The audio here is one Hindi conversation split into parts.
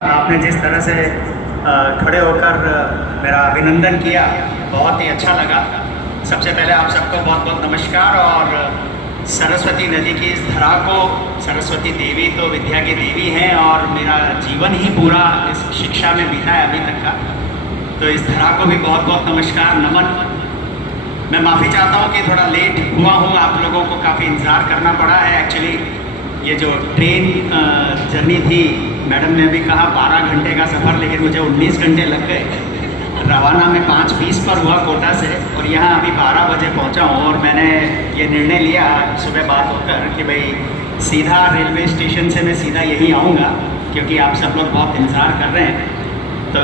आपने जिस तरह से खड़े होकर मेरा अभिनंदन किया, बहुत ही अच्छा लगा। सबसे पहले आप सबको बहुत बहुत नमस्कार। और सरस्वती नदी की इस धरा को, सरस्वती देवी तो विद्या की देवी हैं और मेरा जीवन ही पूरा इस शिक्षा में बीता है अभी तक का, तो इस धरा को भी बहुत बहुत नमस्कार, नमन। मैं माफ़ी चाहता हूँ कि थोड़ा लेट हुआ हूँ, आप लोगों को काफ़ी इंतज़ार करना पड़ा है। एक्चुअली ये जो ट्रेन जर्नी थी, मैडम ने भी कहा 12 घंटे का सफ़र, लेकिन मुझे 19 घंटे लग गए। रवाना में 5:20 पर हुआ कोटा से और यहाँ अभी 12 बजे पहुँचा हूँ। और मैंने ये निर्णय लिया सुबह बात होकर कि भाई सीधा रेलवे स्टेशन से मैं सीधा यहीं आऊँगा, क्योंकि आप सब लोग बहुत इंतज़ार कर रहे हैं। तो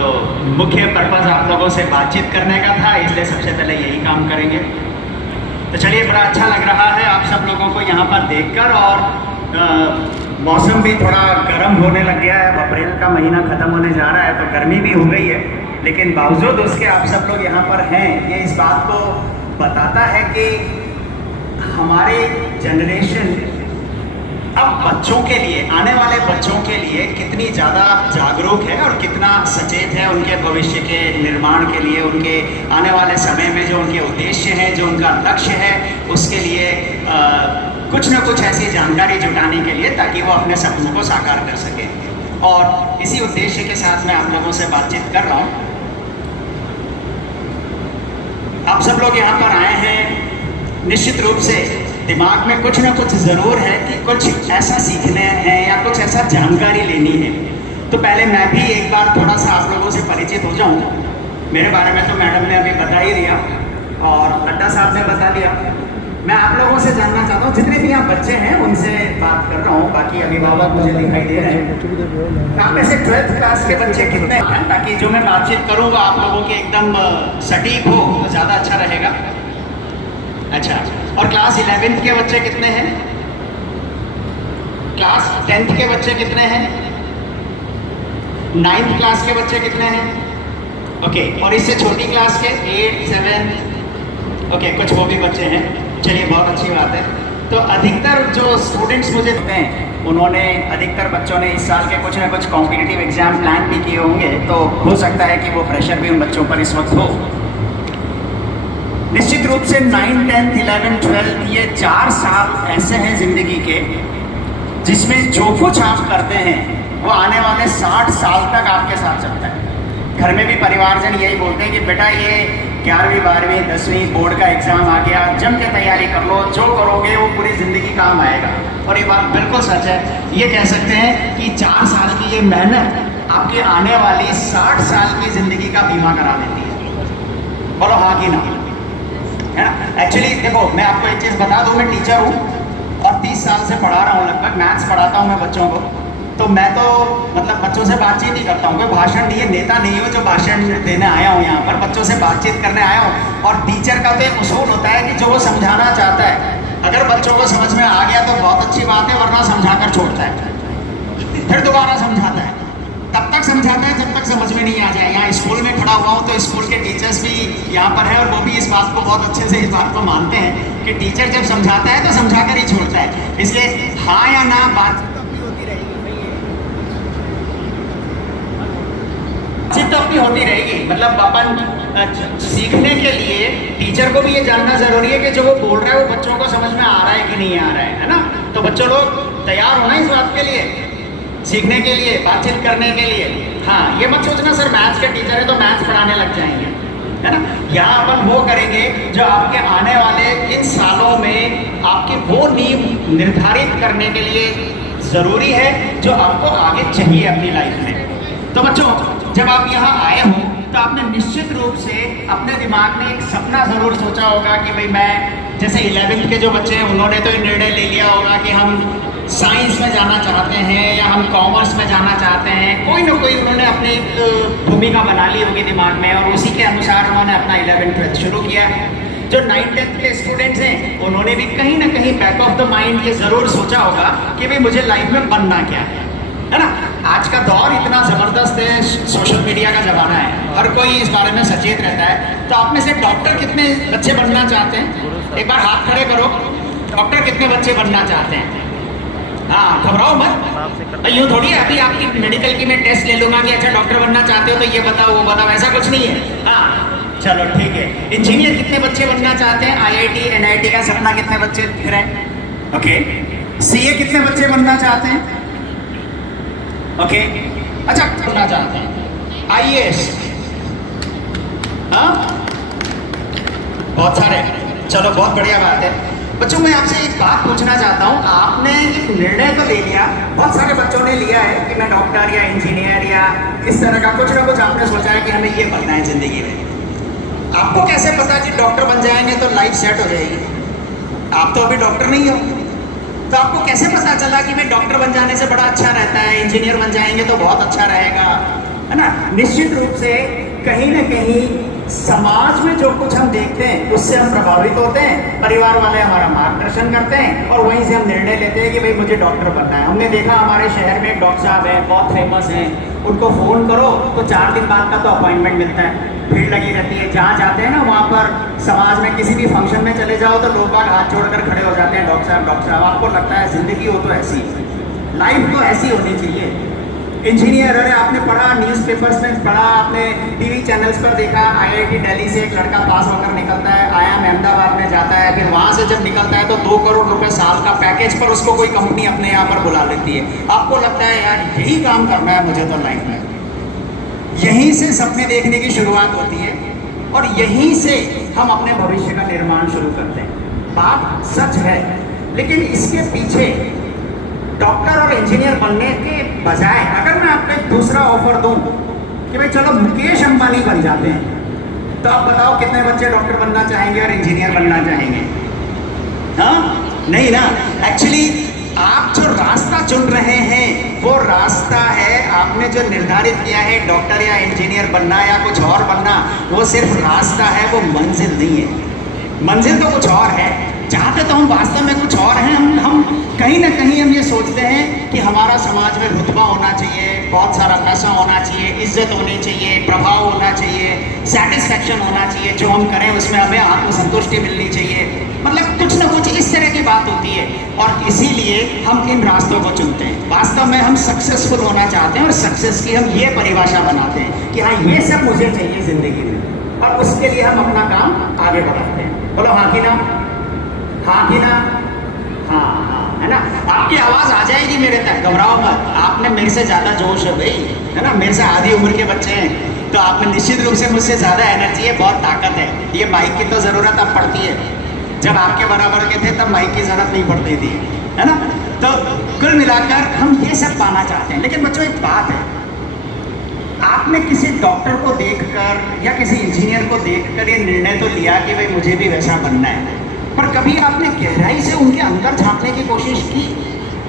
मुख्य पर्पज़ आप लोगों से बातचीत करने का था, इसलिए सबसे पहले यही काम करेंगे। तो चलिए, बड़ा अच्छा लग रहा है आप सब लोगों को यहाँ पर देखकर। और मौसम भी थोड़ा गर्म होने लग गया है, अब अप्रैल का महीना ख़त्म होने जा रहा है तो गर्मी भी हो गई है, लेकिन बावजूद उसके आप सब लोग यहाँ पर हैं। ये इस बात को बताता है कि हमारे जनरेशन अब बच्चों के लिए, आने वाले बच्चों के लिए कितनी ज़्यादा जागरूक है और कितना सचेत है उनके भविष्य के निर्माण के लिए, उनके आने वाले समय में जो उनके उद्देश्य हैं, जो उनका लक्ष्य है, उसके लिए कुछ न कुछ ऐसी जानकारी जुटाने के लिए, ताकि वो अपने सपनों को साकार कर सके। और इसी उद्देश्य के साथ मैं आप लोगों से बातचीत कर रहा हूँ। आप सब लोग यहाँ पर आए हैं, निश्चित रूप से दिमाग में कुछ ना कुछ ज़रूर है कि कुछ ऐसा सीखने हैं या कुछ ऐसा जानकारी लेनी है। तो पहले मैं भी एक बार थोड़ा सा आप लोगों से परिचित हो जाऊँ। मेरे बारे में तो मैडम ने अभी बता ही दिया और लड्डा साहब ने बता दिया। मैं आप लोगों से जानना चाहता हूँ, जितने भी यहाँ बच्चे हैं उनसे बात कर रहा हूँ, बाकी अभिभावक मुझे दिखाई दे रहे हैं। आप में से 12th क्लास के बच्चे कितने हैं, ताकि जो मैं बातचीत करूँ वो आप लोगों के एकदम सटीक हो तो ज़्यादा अच्छा रहेगा। अच्छा, और क्लास 11th के बच्चे कितने हैं? क्लास 10th के बच्चे कितने हैं? 9th क्लास के बच्चे कितने हैं? ओके, और इससे छोटी क्लास के 8, 7, ओके, कुछ वो भी बच्चे हैं। चलिए, बहुत अच्छी बात है। तो अधिकतर जो स्टूडेंट्स मुझे होते हैं, उन्होंने, अधिकतर बच्चों ने इस साल के कुछ ना कुछ कॉम्पिटिटिव एग्जाम प्लान भी किए होंगे, तो हो सकता है कि वो प्रेशर भी उन बच्चों पर इस वक्त हो। निश्चित रूप से 9, 10, 11, 12 ये 4 साल ऐसे हैं ज़िंदगी के जिसमें जो कुछ आप करते हैं वो आने वाले 60 साल तक आपके साथ चलता है। घर में भी परिवारजन यही बोलते हैं कि बेटा ये 11वीं 12वीं 10वीं बोर्ड का एग्ज़ाम आ गया, जम के तैयारी कर लो, जो करोगे वो पूरी ज़िंदगी काम आएगा। और ये बात बिल्कुल सच है। ये कह सकते हैं कि 4 साल की ये मेहनत आपके आने वाली 60 साल की ज़िंदगी का बीमा करा देती है। बोलो हाँ कि ना, है ना? एक्चुअली देखो, मैं आपको एक चीज़ बता दूँ, मैं टीचर हूँ और 30 साल से पढ़ा रहा हूँ, लगभग मैथ्स पढ़ाता हूँ मैं बच्चों को। तो मैं तो मतलब बच्चों से बातचीत ही करता हूँ, कोई भाषण नहीं है, नेता नहीं हूँ जो भाषण देने आया हूँ यहाँ पर, बच्चों से बातचीत करने आया हूँ। और टीचर का तो एक उसूल होता है कि जो वो समझाना चाहता है, अगर बच्चों को समझ में आ गया तो बहुत अच्छी बात है, वरना समझा कर छोड़ता है, फिर दोबारा समझाता है। तब तक समझाता है जब तक समझ में नहीं आ जाए। यहाँ स्कूल में खड़ा हुआ हूँ तो स्कूल के टीचर्स भी यहाँ पर है और वो भी इस बात को बहुत अच्छे से, इस बात को मानते हैं कि टीचर जब समझाता है तो समझा कर ही छोड़ता है। इसलिए हाँ या ना बात तब भी होती रहेगी। मतलब अपन सीखने के लिए टीचर को भी ये जानना जरूरी है कि जो वो बोल रहा है वो बच्चों को समझ में आ रहा है कि नहीं आ रहा है ना? तो बच्चों लोग तैयार होना इस बात के लिए, सीखने के लिए, बातचीत करने के लिए। हाँ, ये मत सोचना सर मैथ्स के टीचर है तो मैथ्स पढ़ाने लग जाएंगे, है ना? यहाँ अपन वो करेंगे जो आपके आने वाले इन सालों में आपकी वो नींव निर्धारित करने के लिए ज़रूरी है जो आपको आगे चाहिए अपनी लाइफ में। तो बच्चों, जब आप यहाँ आए हो तो आपने निश्चित रूप से अपने दिमाग में एक सपना ज़रूर सोचा होगा कि भाई मैं, जैसे 11th के जो बच्चे हैं उन्होंने तो ये निर्णय ले लिया होगा कि हम साइंस में जाना चाहते हैं या हम कॉमर्स में जाना चाहते हैं। कोई ना कोई उन्होंने अपनी एक भूमिका बना ली होगी दिमाग में और उसी के अनुसार उन्होंने अपना 11th 12th शुरू किया। जो 9th 10th के स्टूडेंट्स हैं उन्होंने भी कहीं ना कहीं बैक ऑफ द माइंड ये ज़रूर सोचा होगा कि भाई मुझे लाइफ में बनना क्या है ना? आज का दौर इतना ज़बरदस्त है, सोशल मीडिया का ज़माना है, हर कोई इस बारे में सचेत रहता है। तो आप में से डॉक्टर कितने बच्चे बनना चाहते हैं? एक बार हाथ खड़े करो। डॉक्टर कितने बच्चे बनना चाहते हैं? हाँ, घबराओ मत। यूँ थोड़ी है, अभी आपकी मेडिकल की मैं टेस्ट ले लूंगा कि अच्छा डॉक्टर बनना चाहते हो तो ये बताओ वो बताओ, ऐसा कुछ नहीं है। हाँ चलो ठीक है। इंजीनियर कितने बच्चे बनना चाहते हैं? IIT NIT का सपना कितने बच्चे दिख रहे हैं? ओके। CA कितने बच्चे बनना चाहते हैं? ओके। अच्छा बनना चाहते हैं IAS? हाँ बहुत सारे, चलो बहुत बढ़िया बात है। बच्चों मैं आपसे एक बात पूछना चाहता हूँ, आपने एक निर्णय तो ले लिया, बहुत सारे बच्चों ने लिया है कि मैं डॉक्टर या इंजीनियर या इस तरह का कुछ ना कुछ आपने सोचा है कि हमें ये बनना है जिंदगी में। आपको कैसे पता कि डॉक्टर बन जाएंगे तो लाइफ सेट हो जाएगी? आप तो अभी डॉक्टर नहीं हो, तो आपको कैसे पता चला कि मैं डॉक्टर बन जाने से बड़ा अच्छा रहता है, इंजीनियर बन जाएंगे तो बहुत अच्छा रहेगा, है ना? निश्चित रूप से कहीं ना कहीं समाज में जो कुछ हम देखते हैं उससे हम प्रभावित होते हैं, परिवार वाले हमारा मार्गदर्शन करते हैं और वहीं से हम निर्णय लेते हैं कि भाई मुझे डॉक्टर बनना है। हमने देखा हमारे शहर में एक डॉक्टर साहब हैं, बहुत फेमस हैं, उनको फ़ोन करो तो 4 दिन बाद का तो अपॉइंटमेंट मिलता है, भीड़ लगी रहती है। जहाँ जाते हैं ना वहाँ पर समाज में किसी भी फंक्शन में चले जाओ तो लोग बाग हाथ जोड़कर खड़े हो जाते हैं, डॉक्टर साहब डॉक्टर साहब। आपको लगता है जिंदगी हो तो ऐसी, लाइफ तो ऐसी होनी चाहिए। इंजीनियर, अरे आपने पढ़ा, न्यूज़पेपर्स में पढ़ा, आपने टीवी चैनल्स पर देखा, IIT दिल्ली से एक लड़का पास होकर निकलता है, IIM अहमदाबाद में जाता है, फिर वहाँ से जब निकलता है तो 2 करोड़ रुपए साल का पैकेज पर उसको कोई कंपनी अपने यहाँ पर बुला लेती है। आपको लगता है यार यही काम करना है मुझे तो लाइफ में। यहीं से सपने देखने की शुरुआत होती है और यहीं से हम अपने भविष्य का निर्माण शुरू करते हैं। बात सच है, लेकिन इसके पीछे डॉक्टर और इंजीनियर बनने के बजाय अगर मैं आपको एक दूसरा ऑफर दूं कि भाई चलो मुकेश अंबानी बन जाते हैं, तो आप बताओ कितने बच्चे डॉक्टर बनना चाहेंगे और इंजीनियर बनना चाहेंगे? हाँ नहीं ना। एक्चुअली आप जो रास्ता चुन रहे हैं वो रास्ता है, आपने जो निर्धारित किया है डॉक्टर या इंजीनियर बनना या कुछ और बनना, वो सिर्फ रास्ता है, वो मंजिल नहीं है। मंजिल तो कुछ और है, चाहते तो हम वास्तव में कुछ और हैं। हम कहीं ना कहीं हम ये सोचते हैं कि हमारा समाज में रुतबा होना चाहिए, बहुत सारा पैसा होना चाहिए, इज्जत होनी चाहिए, प्रभाव होना चाहिए, सेटिस्फैक्शन होना चाहिए, जो हम करें उसमें हमें आत्मसंतुष्टि मिलनी चाहिए, मतलब कुछ ना कुछ इस तरह की बात होती है और इसीलिए हम इन रास्तों को चुनते हैं। वास्तव में हम सक्सेसफुल होना चाहते हैं और सक्सेस की हम ये परिभाषा बनाते हैं कि हाँ ये सब मुझे चाहिए जिंदगी में, और उसके लिए हम अपना काम आगे बढ़ाते हैं। बोलो हाँ कि ना? हाँ कि ना? हाँ हाँ, है ना? आपकी आवाज आ जाएगी मेरे तक, घबराओ मत। आपने मेरे से ज्यादा जोश है भाई, है ना? मेरे से आधी उम्र के बच्चे हैं, तो आप में निश्चित रूप से मुझसे ज्यादा एनर्जी है, बहुत ताकत है। ये माइक की तो जरूरत अब पड़ती है, जब आपके बराबर के थे तब माइक की जरूरत नहीं पड़ती थी, है ना? तो कुल मिलाकर हम ये सब पाना चाहते हैं। लेकिन बच्चों एक बात है, आपने किसी डॉक्टर को देखकर या किसी इंजीनियर को देखकर ये निर्णय तो लिया कि भाई मुझे भी वैसा बनना है, पर कभी आपने गहराई से उनके अंदर झांकने की कोशिश की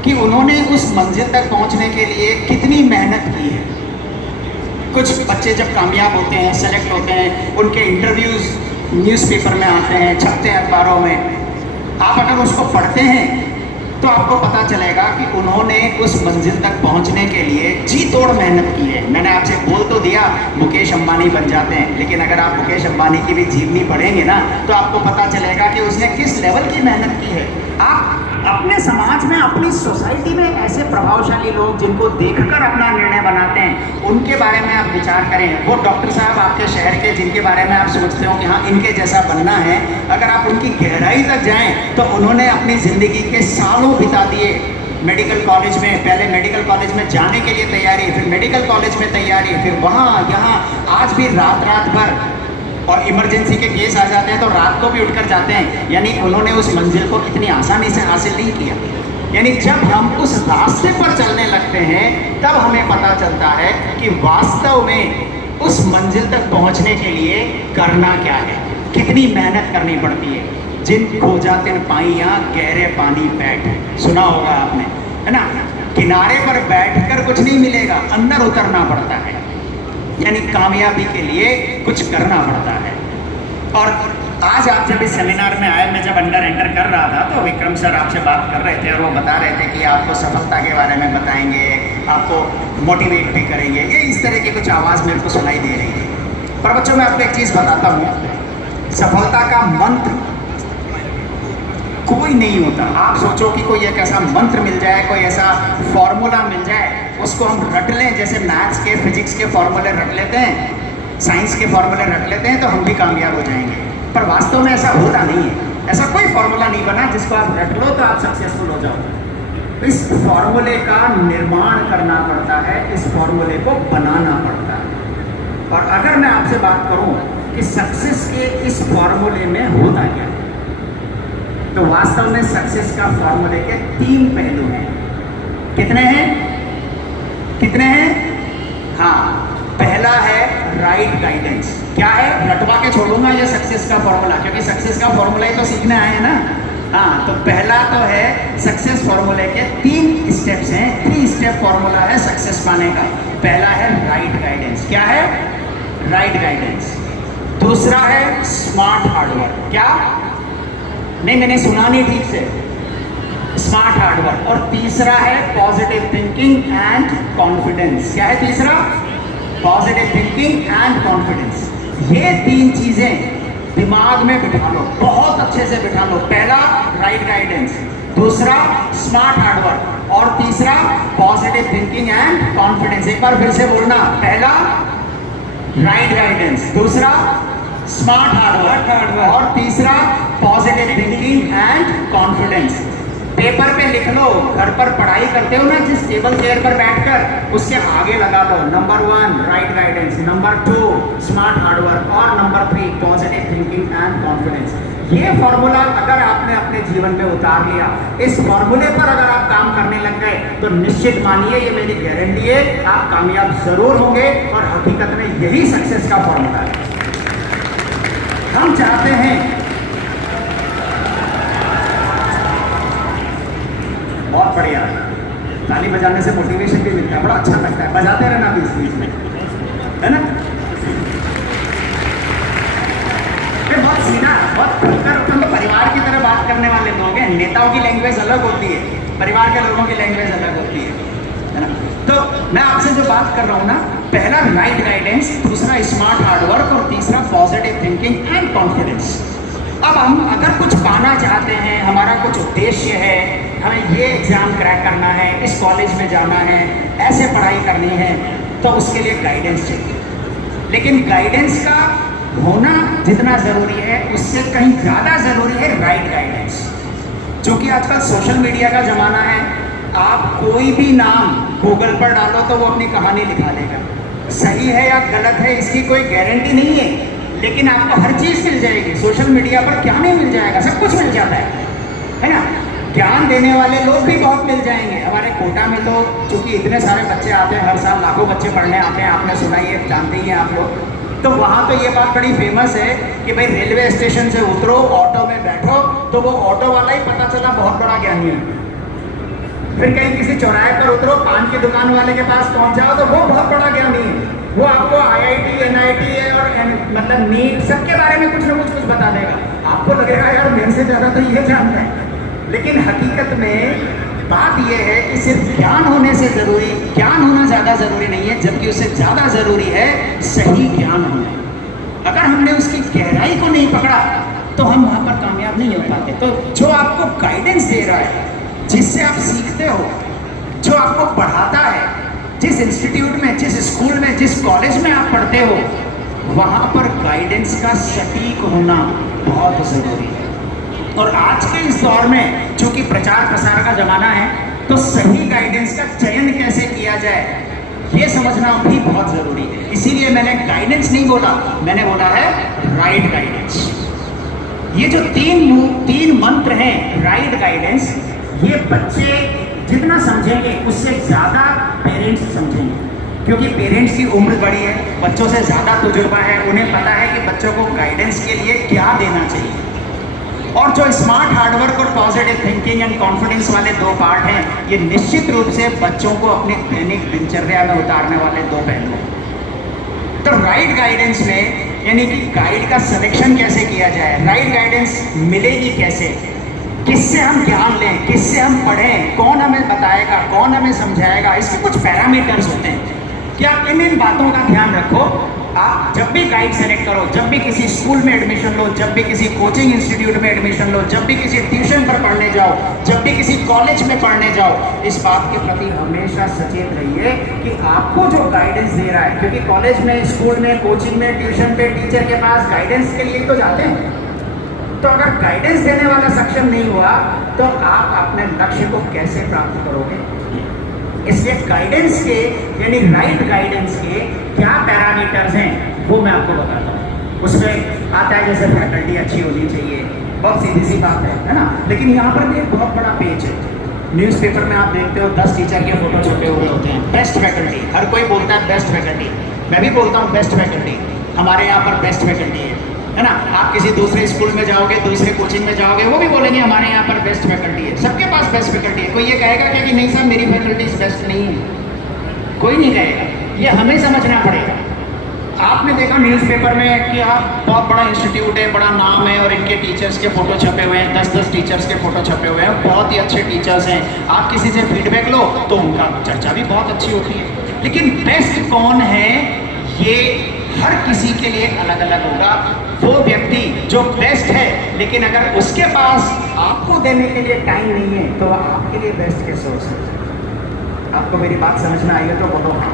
कि उन्होंने उस मंजिल तक पहुंचने के लिए कितनी मेहनत की है? कुछ बच्चे जब कामयाब होते हैं, सेलेक्ट होते हैं, उनके इंटरव्यूज़ न्यूज़पेपर में आते हैं, छपते हैं अखबारों में। आप अगर उसको पढ़ते हैं तो आपको पता चलेगा कि उन्होंने उस मंजिल तक पहुंचने के लिए जी तोड़ मेहनत की है। मैंने आपसे बोल तो दिया मुकेश अंबानी बन जाते हैं, लेकिन अगर आप मुकेश अंबानी की भी जीवनी पढ़ेंगे ना तो आपको पता चलेगा कि उसने किस लेवल की मेहनत की है। आप अपने समाज में, अपनी सोसाइटी में ऐसे प्रभावशाली लोग जिनको देखकर अपना निर्णय बनाते हैं, उनके बारे में आप विचार करें। वो डॉक्टर साहब आपके शहर के जिनके बारे में आप सोचते हो कि हाँ इनके जैसा बनना है, अगर आप उनकी गहराई तक जाएं तो उन्होंने अपनी ज़िंदगी के सालों बिता दिए मेडिकल कॉलेज में। पहले मेडिकल कॉलेज में जाने के लिए तैयारी, फिर मेडिकल कॉलेज में तैयारी, फिर वहाँ यहाँ, आज भी रात रात भर, और इमरजेंसी के केस आ जाते हैं तो रात को भी उठकर जाते हैं। यानी उन्होंने उस मंजिल को इतनी आसानी से हासिल नहीं किया। यानी जब हम उस रास्ते पर चलने लगते हैं तब हमें पता चलता है कि वास्तव में उस मंजिल तक पहुंचने के लिए करना क्या है, कितनी मेहनत करनी पड़ती है। जिन खोजा तिन पाइयाँ गहरे पानी बैठ, सुना होगा आपने, है ना? किनारे पर बैठकर कुछ नहीं मिलेगा, अंदर उतरना पड़ता है। यानी कामयाबी के लिए कुछ करना पड़ता है। और आज आप जब इस सेमिनार में आए, मैं जब अंदर एंटर कर रहा था तो विक्रम सर आपसे बात कर रहे थे और वो बता रहे थे कि आपको सफलता के बारे में बताएंगे, आपको मोटिवेट भी करेंगे। ये इस तरह की कुछ आवाज़ मेरे को सुनाई दे रही थी। पर बच्चों मैं आपको एक चीज़ बताता हूँ, सफलता का मंत्र कोई नहीं होता। आप सोचो कि कोई एक ऐसा मंत्र मिल जाए, कोई ऐसा फॉर्मूला मिल जाए, उसको हम रट लें, जैसे मैथ्स के फिजिक्स के फॉर्मूले रट लेते हैं, साइंस के फॉर्मूले रट लेते हैं, तो हम भी कामयाब हो जाएंगे। पर वास्तव में ऐसा होता नहीं है। ऐसा कोई फॉर्मूला नहीं बना जिसको आप रट लो तो आप सक्सेसफुल हो जाओ। इस फॉर्मूले का निर्माण करना पड़ता है, इस फॉर्मूले को बनाना पड़ता है। और अगर मैं आपसे बात करूं कि सक्सेस के इस फॉर्मूले में होता क्या है, तो वास्तव में सक्सेस का फॉर्मूले के 3 पहलू हैं। कितने हैं? कितने हैं? हाँ, पहला है राइट गाइडेंस। क्या है? रटवा के छोड़ूंगा ये सक्सेस का फॉर्मूला, क्योंकि सक्सेस का फॉर्मूला ही तो सीखने आए हैं ना। हाँ, तो पहला तो है सक्सेस फॉर्मूले के 3 स्टेप्स हैं, 3 स्टेप फॉर्मूला है सक्सेस पाने का। पहला है राइट गाइडेंस। क्या है? Right guidance. दूसरा है स्मार्ट हार्डवर्क। क्या? नहीं, मैंने सुना नहीं ठीक से। Smart hard work. और तीसरा है पॉजिटिव थिंकिंग एंड कॉन्फिडेंस। क्या है तीसरा? Positive thinking and confidence. ये 3 चीजें दिमाग में बिठा लो, बहुत अच्छे से बिठा लो। पहला राइट गाइडेंस, दूसरा स्मार्ट हार्डवर्क, और तीसरा पॉजिटिव थिंकिंग एंड कॉन्फिडेंस। एक बार फिर से बोलना, पहला राइट गाइडेंस, दूसरा स्मार्ट हार्डवर्क, और तीसरा positive thinking and confidence. Paper पे लिख लो, घर पर पढ़ाई करते हो ना जिस टेबल चेयर पर बैठकर, उसके आगे लगा लो number 1 right guidance, number 2 smart hard work, और number 3 positive thinking and confidence. ये फॉर्मूला अगर आपने अपने जीवन में उतार लिया, इस फॉर्मूले पर अगर आप काम करने लग गए, तो निश्चित मानिए, ये मेरी गारंटी है, आप कामयाब जरूर होंगे। और हकीकत में यही सक्सेस का फॉर्मूला है। हम चाहते हैं, बहुत बढ़िया, ताली बजाने से मोटिवेशन भी मिलता है, बड़ा अच्छा लगता है, बजाते रहना भी इस बीच में, है ना? बहुत सीधा, बहुत खुलकर, हम तो परिवार की तरह बात करने वाले लोग हैं। नेताओं की लैंग्वेज अलग होती है, परिवार के लोगों की लैंग्वेज अलग होती है ना? तो मैं आपसे जो बात कर रहा हूँ ना, पहला राइट गाइडेंस, दूसरा स्मार्ट हार्डवर्क, और तीसरा पॉजिटिव थिंकिंग एंड कॉन्फिडेंस। अब हम अगर कुछ पाना चाहते हैं, हमारा कुछ उद्देश्य है, हमें ये एग्जाम क्रैक करना है, इस कॉलेज में जाना है, ऐसे पढ़ाई करनी है, तो उसके लिए गाइडेंस चाहिए। लेकिन गाइडेंस का होना जितना जरूरी है, उससे कहीं ज्यादा जरूरी है राइट गाइडेंस। जो कि आजकल सोशल मीडिया का जमाना है, आप कोई भी नाम गूगल पर डालो तो वो अपनी कहानी लिखा देगा। सही है या गलत है इसकी कोई गारंटी नहीं है, लेकिन आपको हर चीज मिल जाएगी। सोशल मीडिया पर क्या नहीं मिल जाएगा, सब कुछ मिल जाता है ना? ज्ञान देने वाले लोग भी बहुत मिल जाएंगे। हमारे कोटा में तो चूंकि इतने सारे बच्चे आते हैं, हर साल लाखों बच्चे पढ़ने आते हैं, आपने सुना ही है, जानते ही हैं आप लोग। तो वहाँ तो ये बात बड़ी फेमस है कि भाई रेलवे स्टेशन से उतरो, ऑटो में बैठो, तो वो ऑटो वाला ही पता चला बहुत बड़ा ज्ञानी है। फिर कहीं किसी चौराहे पर उतरो, पान की दुकान वाले के पास पहुंच जाओ, तो वो बहुत बड़ा ज्ञानी है। वो आपको IIT, NIT और मतलब नीट सबके बारे में कुछ ना कुछ बता देगा। आपको लगेगा यार मेरे से ज़्यादा तो ये जानता है। लेकिन हकीकत में बात यह है कि सिर्फ ज्ञान होने से ज्ञान होना ज़्यादा ज़रूरी नहीं है, जबकि उससे ज़्यादा ज़रूरी है सही ज्ञान होना। अगर हमने उसकी गहराई को नहीं पकड़ा तो हम वहाँ पर कामयाब नहीं हो पाते। तो जो आपको गाइडेंस दे रहा है, जिससे आप सीखते हो, जो आपको पढ़ाता है, जिस इंस्टीट्यूट में, जिस स्कूल में, जिस कॉलेज में आप पढ़ते हो, वहाँ पर गाइडेंस का सटीक होना बहुत ज़रूरी है। और आज के इस दौर में चूंकि प्रचार प्रसार का जमाना है, तो सही गाइडेंस का चयन कैसे किया जाए ये समझना भी बहुत जरूरी है। इसीलिए मैंने गाइडेंस नहीं बोला, मैंने बोला है राइट गाइडेंस। ये जो तीन मंत्र हैं राइट गाइडेंस, ये बच्चे जितना समझेंगे उससे ज़्यादा पेरेंट्स समझेंगे, क्योंकि पेरेंट्स की उम्र बड़ी है, बच्चों से ज़्यादा तजुर्बा है, उन्हें पता है कि बच्चों को गाइडेंस के लिए क्या देना चाहिए। और जो स्मार्ट हार्डवर्क और पॉजिटिव थिंकिंग एंड कॉन्फिडेंस वाले 2 पार्ट हैं, ये निश्चित रूप से बच्चों को अपनी दैनिक दिनचर्या में उतारने वाले 2 पहलू हैं। तो राइट गाइडेंस में यानी कि गाइड का सिलेक्शन कैसे किया जाए, राइट गाइडेंस मिलेगी कैसे, किससे हम ज्ञान लें, किससे हम पढ़ें, कौन हमें बताएगा, कौन हमें समझाएगा, इसके कुछ पैरामीटर्स होते हैं कि आप इन बातों का ध्यान रखो आप जब भी गाइड सेलेक्ट करो, जब भी किसी स्कूल में एडमिशन लो, जब भी किसी कोचिंग इंस्टीट्यूट में एडमिशन लो, जब भी किसी ट्यूशन पर पढ़ने जाओ, जब भी किसी कॉलेज में पढ़ने जाओ, इस बात के प्रति हमेशा सचेत रहिए कि आपको जो गाइडेंस दे रहा है, क्योंकि कॉलेज में, स्कूल में, कोचिंग में, ट्यूशन पे टीचर के पास गाइडेंस के लिए तो जाते हैं, तो अगर गाइडेंस देने वाला सक्षम नहीं हुआ तो आप अपने लक्ष्य को कैसे प्राप्त करोगे? इसलिए गाइडेंस के, यानी राइट गाइडेंस के क्या पैरामीटर्स हैं वो मैं आपको बताता हूँ। उसमें आता है जैसे फैकल्टी अच्छी होनी चाहिए, बहुत सीधी सी बात है ना। लेकिन यहाँ पर भी एक बहुत बड़ा पेज है। न्यूज़पेपर में आप देखते हो 10 टीचर के फोटो छपे हुए होते हैं, बेस्ट फैकल्टी, हर कोई बोलता है बेस्ट फैकल्टी, मैं भी बोलता हूँ बेस्ट फैकल्टी, हमारे यहाँ पर बेस्ट फैकल्टी है ना। आप किसी दूसरे स्कूल में जाओगे, दूसरे कोचिंग में जाओगे, वो भी बोलेंगे हमारे यहाँ पर बेस्ट फैकल्टी है, सबके पास बेस्ट फैकल्टी है। कोई ये कहेगा क्या कि नहीं साहब मेरी फैकल्टी बेस्ट नहीं है? कोई नहीं कहेगा, ये हमें समझना पड़ेगा। आपने देखा न्यूज़पेपर में कि आप बहुत बड़ा इंस्टीट्यूट है, बड़ा नाम है और इनके टीचर्स के फोटो छपे हुए हैं, 10-10 टीचर्स के फोटो छपे हुए हैं, बहुत ही अच्छे टीचर्स हैं। आप किसी से फीडबैक लो तो उनका चर्चा भी बहुत अच्छी होती है। लेकिन बेस्ट कौन है ये हर किसी के लिए अलग अलग होगा। वो व्यक्ति जो बेस्ट है, लेकिन अगर उसके पास आपको देने के लिए टाइम नहीं है तो वह आपके लिए बेस्ट कैसे हो सकता है? आपको मेरी बात समझ में आई है तो बोलो हाँ।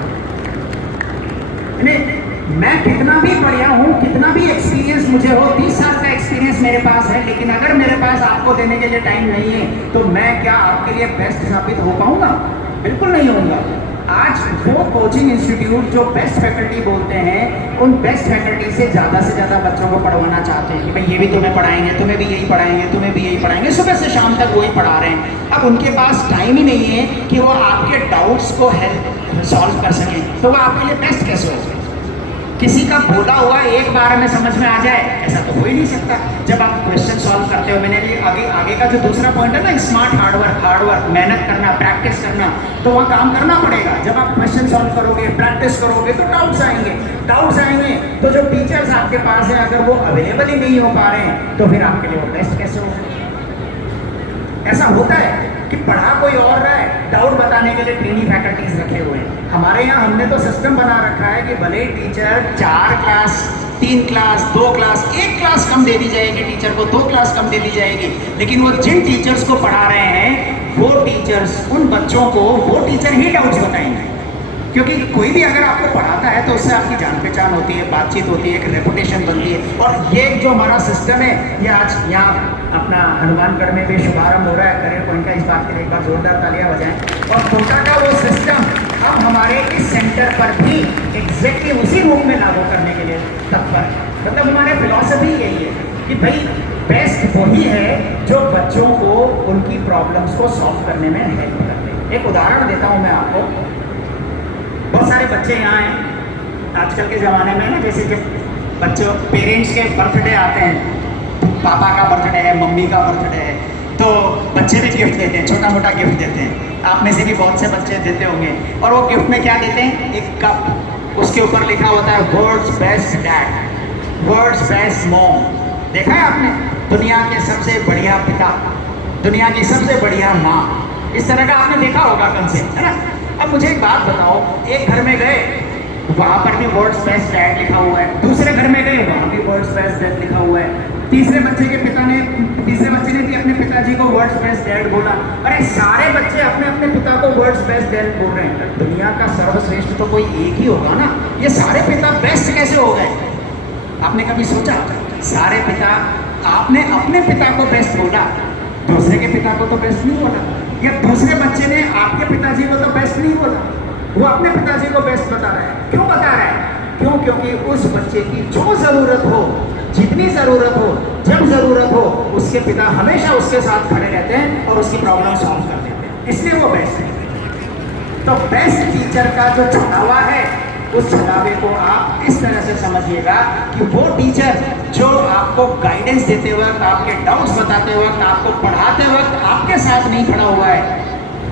मैं कितना भी बढ़िया हूँ, कितना भी एक्सपीरियंस मुझे हो, 30 साल का एक्सपीरियंस मेरे पास है, लेकिन अगर मेरे पास आपको देने के लिए टाइम नहीं है तो मैं क्या आपके लिए बेस्ट साबित हो पाऊंगा? बिल्कुल नहीं होऊंगा। आज वो कोचिंग इंस्टीट्यूट जो बेस्ट फैकल्टी बोलते हैं, उन बेस्ट फैकल्टी से ज़्यादा बच्चों को पढ़वाना चाहते हैं कि भाई ये भी तुम्हें पढ़ाएंगे, तुम्हें भी यही पढ़ाएंगे, तुम्हें भी यही पढ़ाएंगे, सुबह से शाम तक वही पढ़ा रहे हैं। अब उनके पास टाइम ही नहीं है कि वो आपके डाउट्स को हेल्प सॉल्व कर सकें, तो वो आपके लिए बेस्ट कैसे हो? किसी का बोला हुआ एक बार में समझ में आ जाए ऐसा तो हो ही नहीं सकता। जब आप क्वेश्चन सॉल्व करते हो, मैंने भी आगे का जो दूसरा पॉइंट है ना, स्मार्ट हार्डवर्क, मेहनत करना, प्रैक्टिस करना, तो वहाँ काम करना पड़ेगा। जब आप क्वेश्चन सॉल्व करोगे, प्रैक्टिस करोगे तो डाउट्स आएंगे तो जो टीचर्स आपके पास है अगर वो अवेलेबल ही नहीं हो पा रहे हैं तो फिर आपके लिए वो बेस्ट कैसे हो? ऐसा होता है कि पढ़ा कोई और रहा है, डाउट बताने के लिए ट्रेनी फैकल्टीज रखे हुए हैं। हमारे यहाँ हमने तो सिस्टम बना रखा है कि भले teacher 4 class, 3 class, 2 class, 1 class कम दे दी जाएगी टीचर को, 2 क्लास कम दे दी जाएगी, लेकिन वो जिन टीचर्स को पढ़ा रहे हैं वो टीचर्स उन बच्चों को वो टीचर ही डाउट्स बताएंगे। क्योंकि कोई भी अगर आपको पढ़ाता है तो उससे आपकी जान पहचान होती है, बातचीत होती है, एक रेपुटेशन बनती है। और ये जो हमारा सिस्टम है, ये आज यहाँ अपना हनुमानगढ़ में भी शुभारंभ हो रहा है करियर पॉइंट का। इस बात के लिए एक बार जोरदार तालियां बजाएं। और कोटा का वो सिस्टम अब हमारे इस सेंटर पर भी एग्जैक्टली उसी रूप में लागू करने के लिए तत्पर है। मतलब हमारे फिलॉसफी यही है कि भाई बेस्ट वही है जो बच्चों को उनकी प्रॉब्लम्स को सॉल्व करने में हेल्प करते हैं। एक उदाहरण देता हूँ मैं आपको। बहुत सारे बच्चे यहाँ हैं आजकल के ज़माने में ना, जैसे जब बच्चों पेरेंट्स के बर्थडे आते हैं, पापा का बर्थडे है, मम्मी का बर्थडे है, तो बच्चे भी गिफ्ट देते हैं, छोटा मोटा गिफ्ट देते हैं। आप में से भी बहुत से बच्चे देते होंगे। और वो गिफ्ट में क्या देते हैं? एक कप, उसके ऊपर लिखा होता है world's best dad, world's best mom. देखा है आपने? दुनिया के सबसे बढ़िया पिता, दुनिया की सबसे बढ़िया माँ, इस तरह का आपने देखा होगा कंसेप्ट, है ना। अब मुझे एक बात बताओ, एक घर में गए वहाँ पर भी वर्ल्ड्स बेस्ट डैड लिखा हुआ है, दूसरे घर में गए वहाँ भी वर्ल्ड्स बेस्ट डैड लिखा हुआ है, तीसरे बच्चे ने भी अपने पिताजी को वर्ल्ड्स बेस्ट डैड बोला। अरे सारे बच्चे अपने अपने पिता को वर्ल्ड्स बेस्ट डैड बोल रहे हैं। दुनिया का सर्वश्रेष्ठ तो कोई एक ही होगा ना, ये सारे पिता बेस्ट कैसे हो गए? आपने कभी सोचा? सारे पिता, आपने अपने पिता को बेस्ट बोला, दूसरे के पिता को तो बेस्ट नहीं बोला, या दूसरे बच्चे ने आपके पिताजी को तो बेस्ट नहीं बोला, वो अपने पिताजी को बेस्ट बता रहा है। क्यों बता रहा है? क्यों? क्योंकि उस बच्चे की जो ज़रूरत हो, जितनी ज़रूरत हो, जब ज़रूरत हो, उसके पिता हमेशा उसके साथ खड़े रहते हैं और उसकी प्रॉब्लम सॉल्व कर देते हैं, इसलिए वो बेस्ट है। तो बेस्ट टीचर का जो छलावा है, उस छलावे को आप इस तरह से समझिएगा कि वो टीचर जो आपको गाइडेंस देते वक्त, आपके डाउट्स बताते वक्त, आपको पढ़ाते वक्त आपके साथ नहीं खड़ा हुआ है,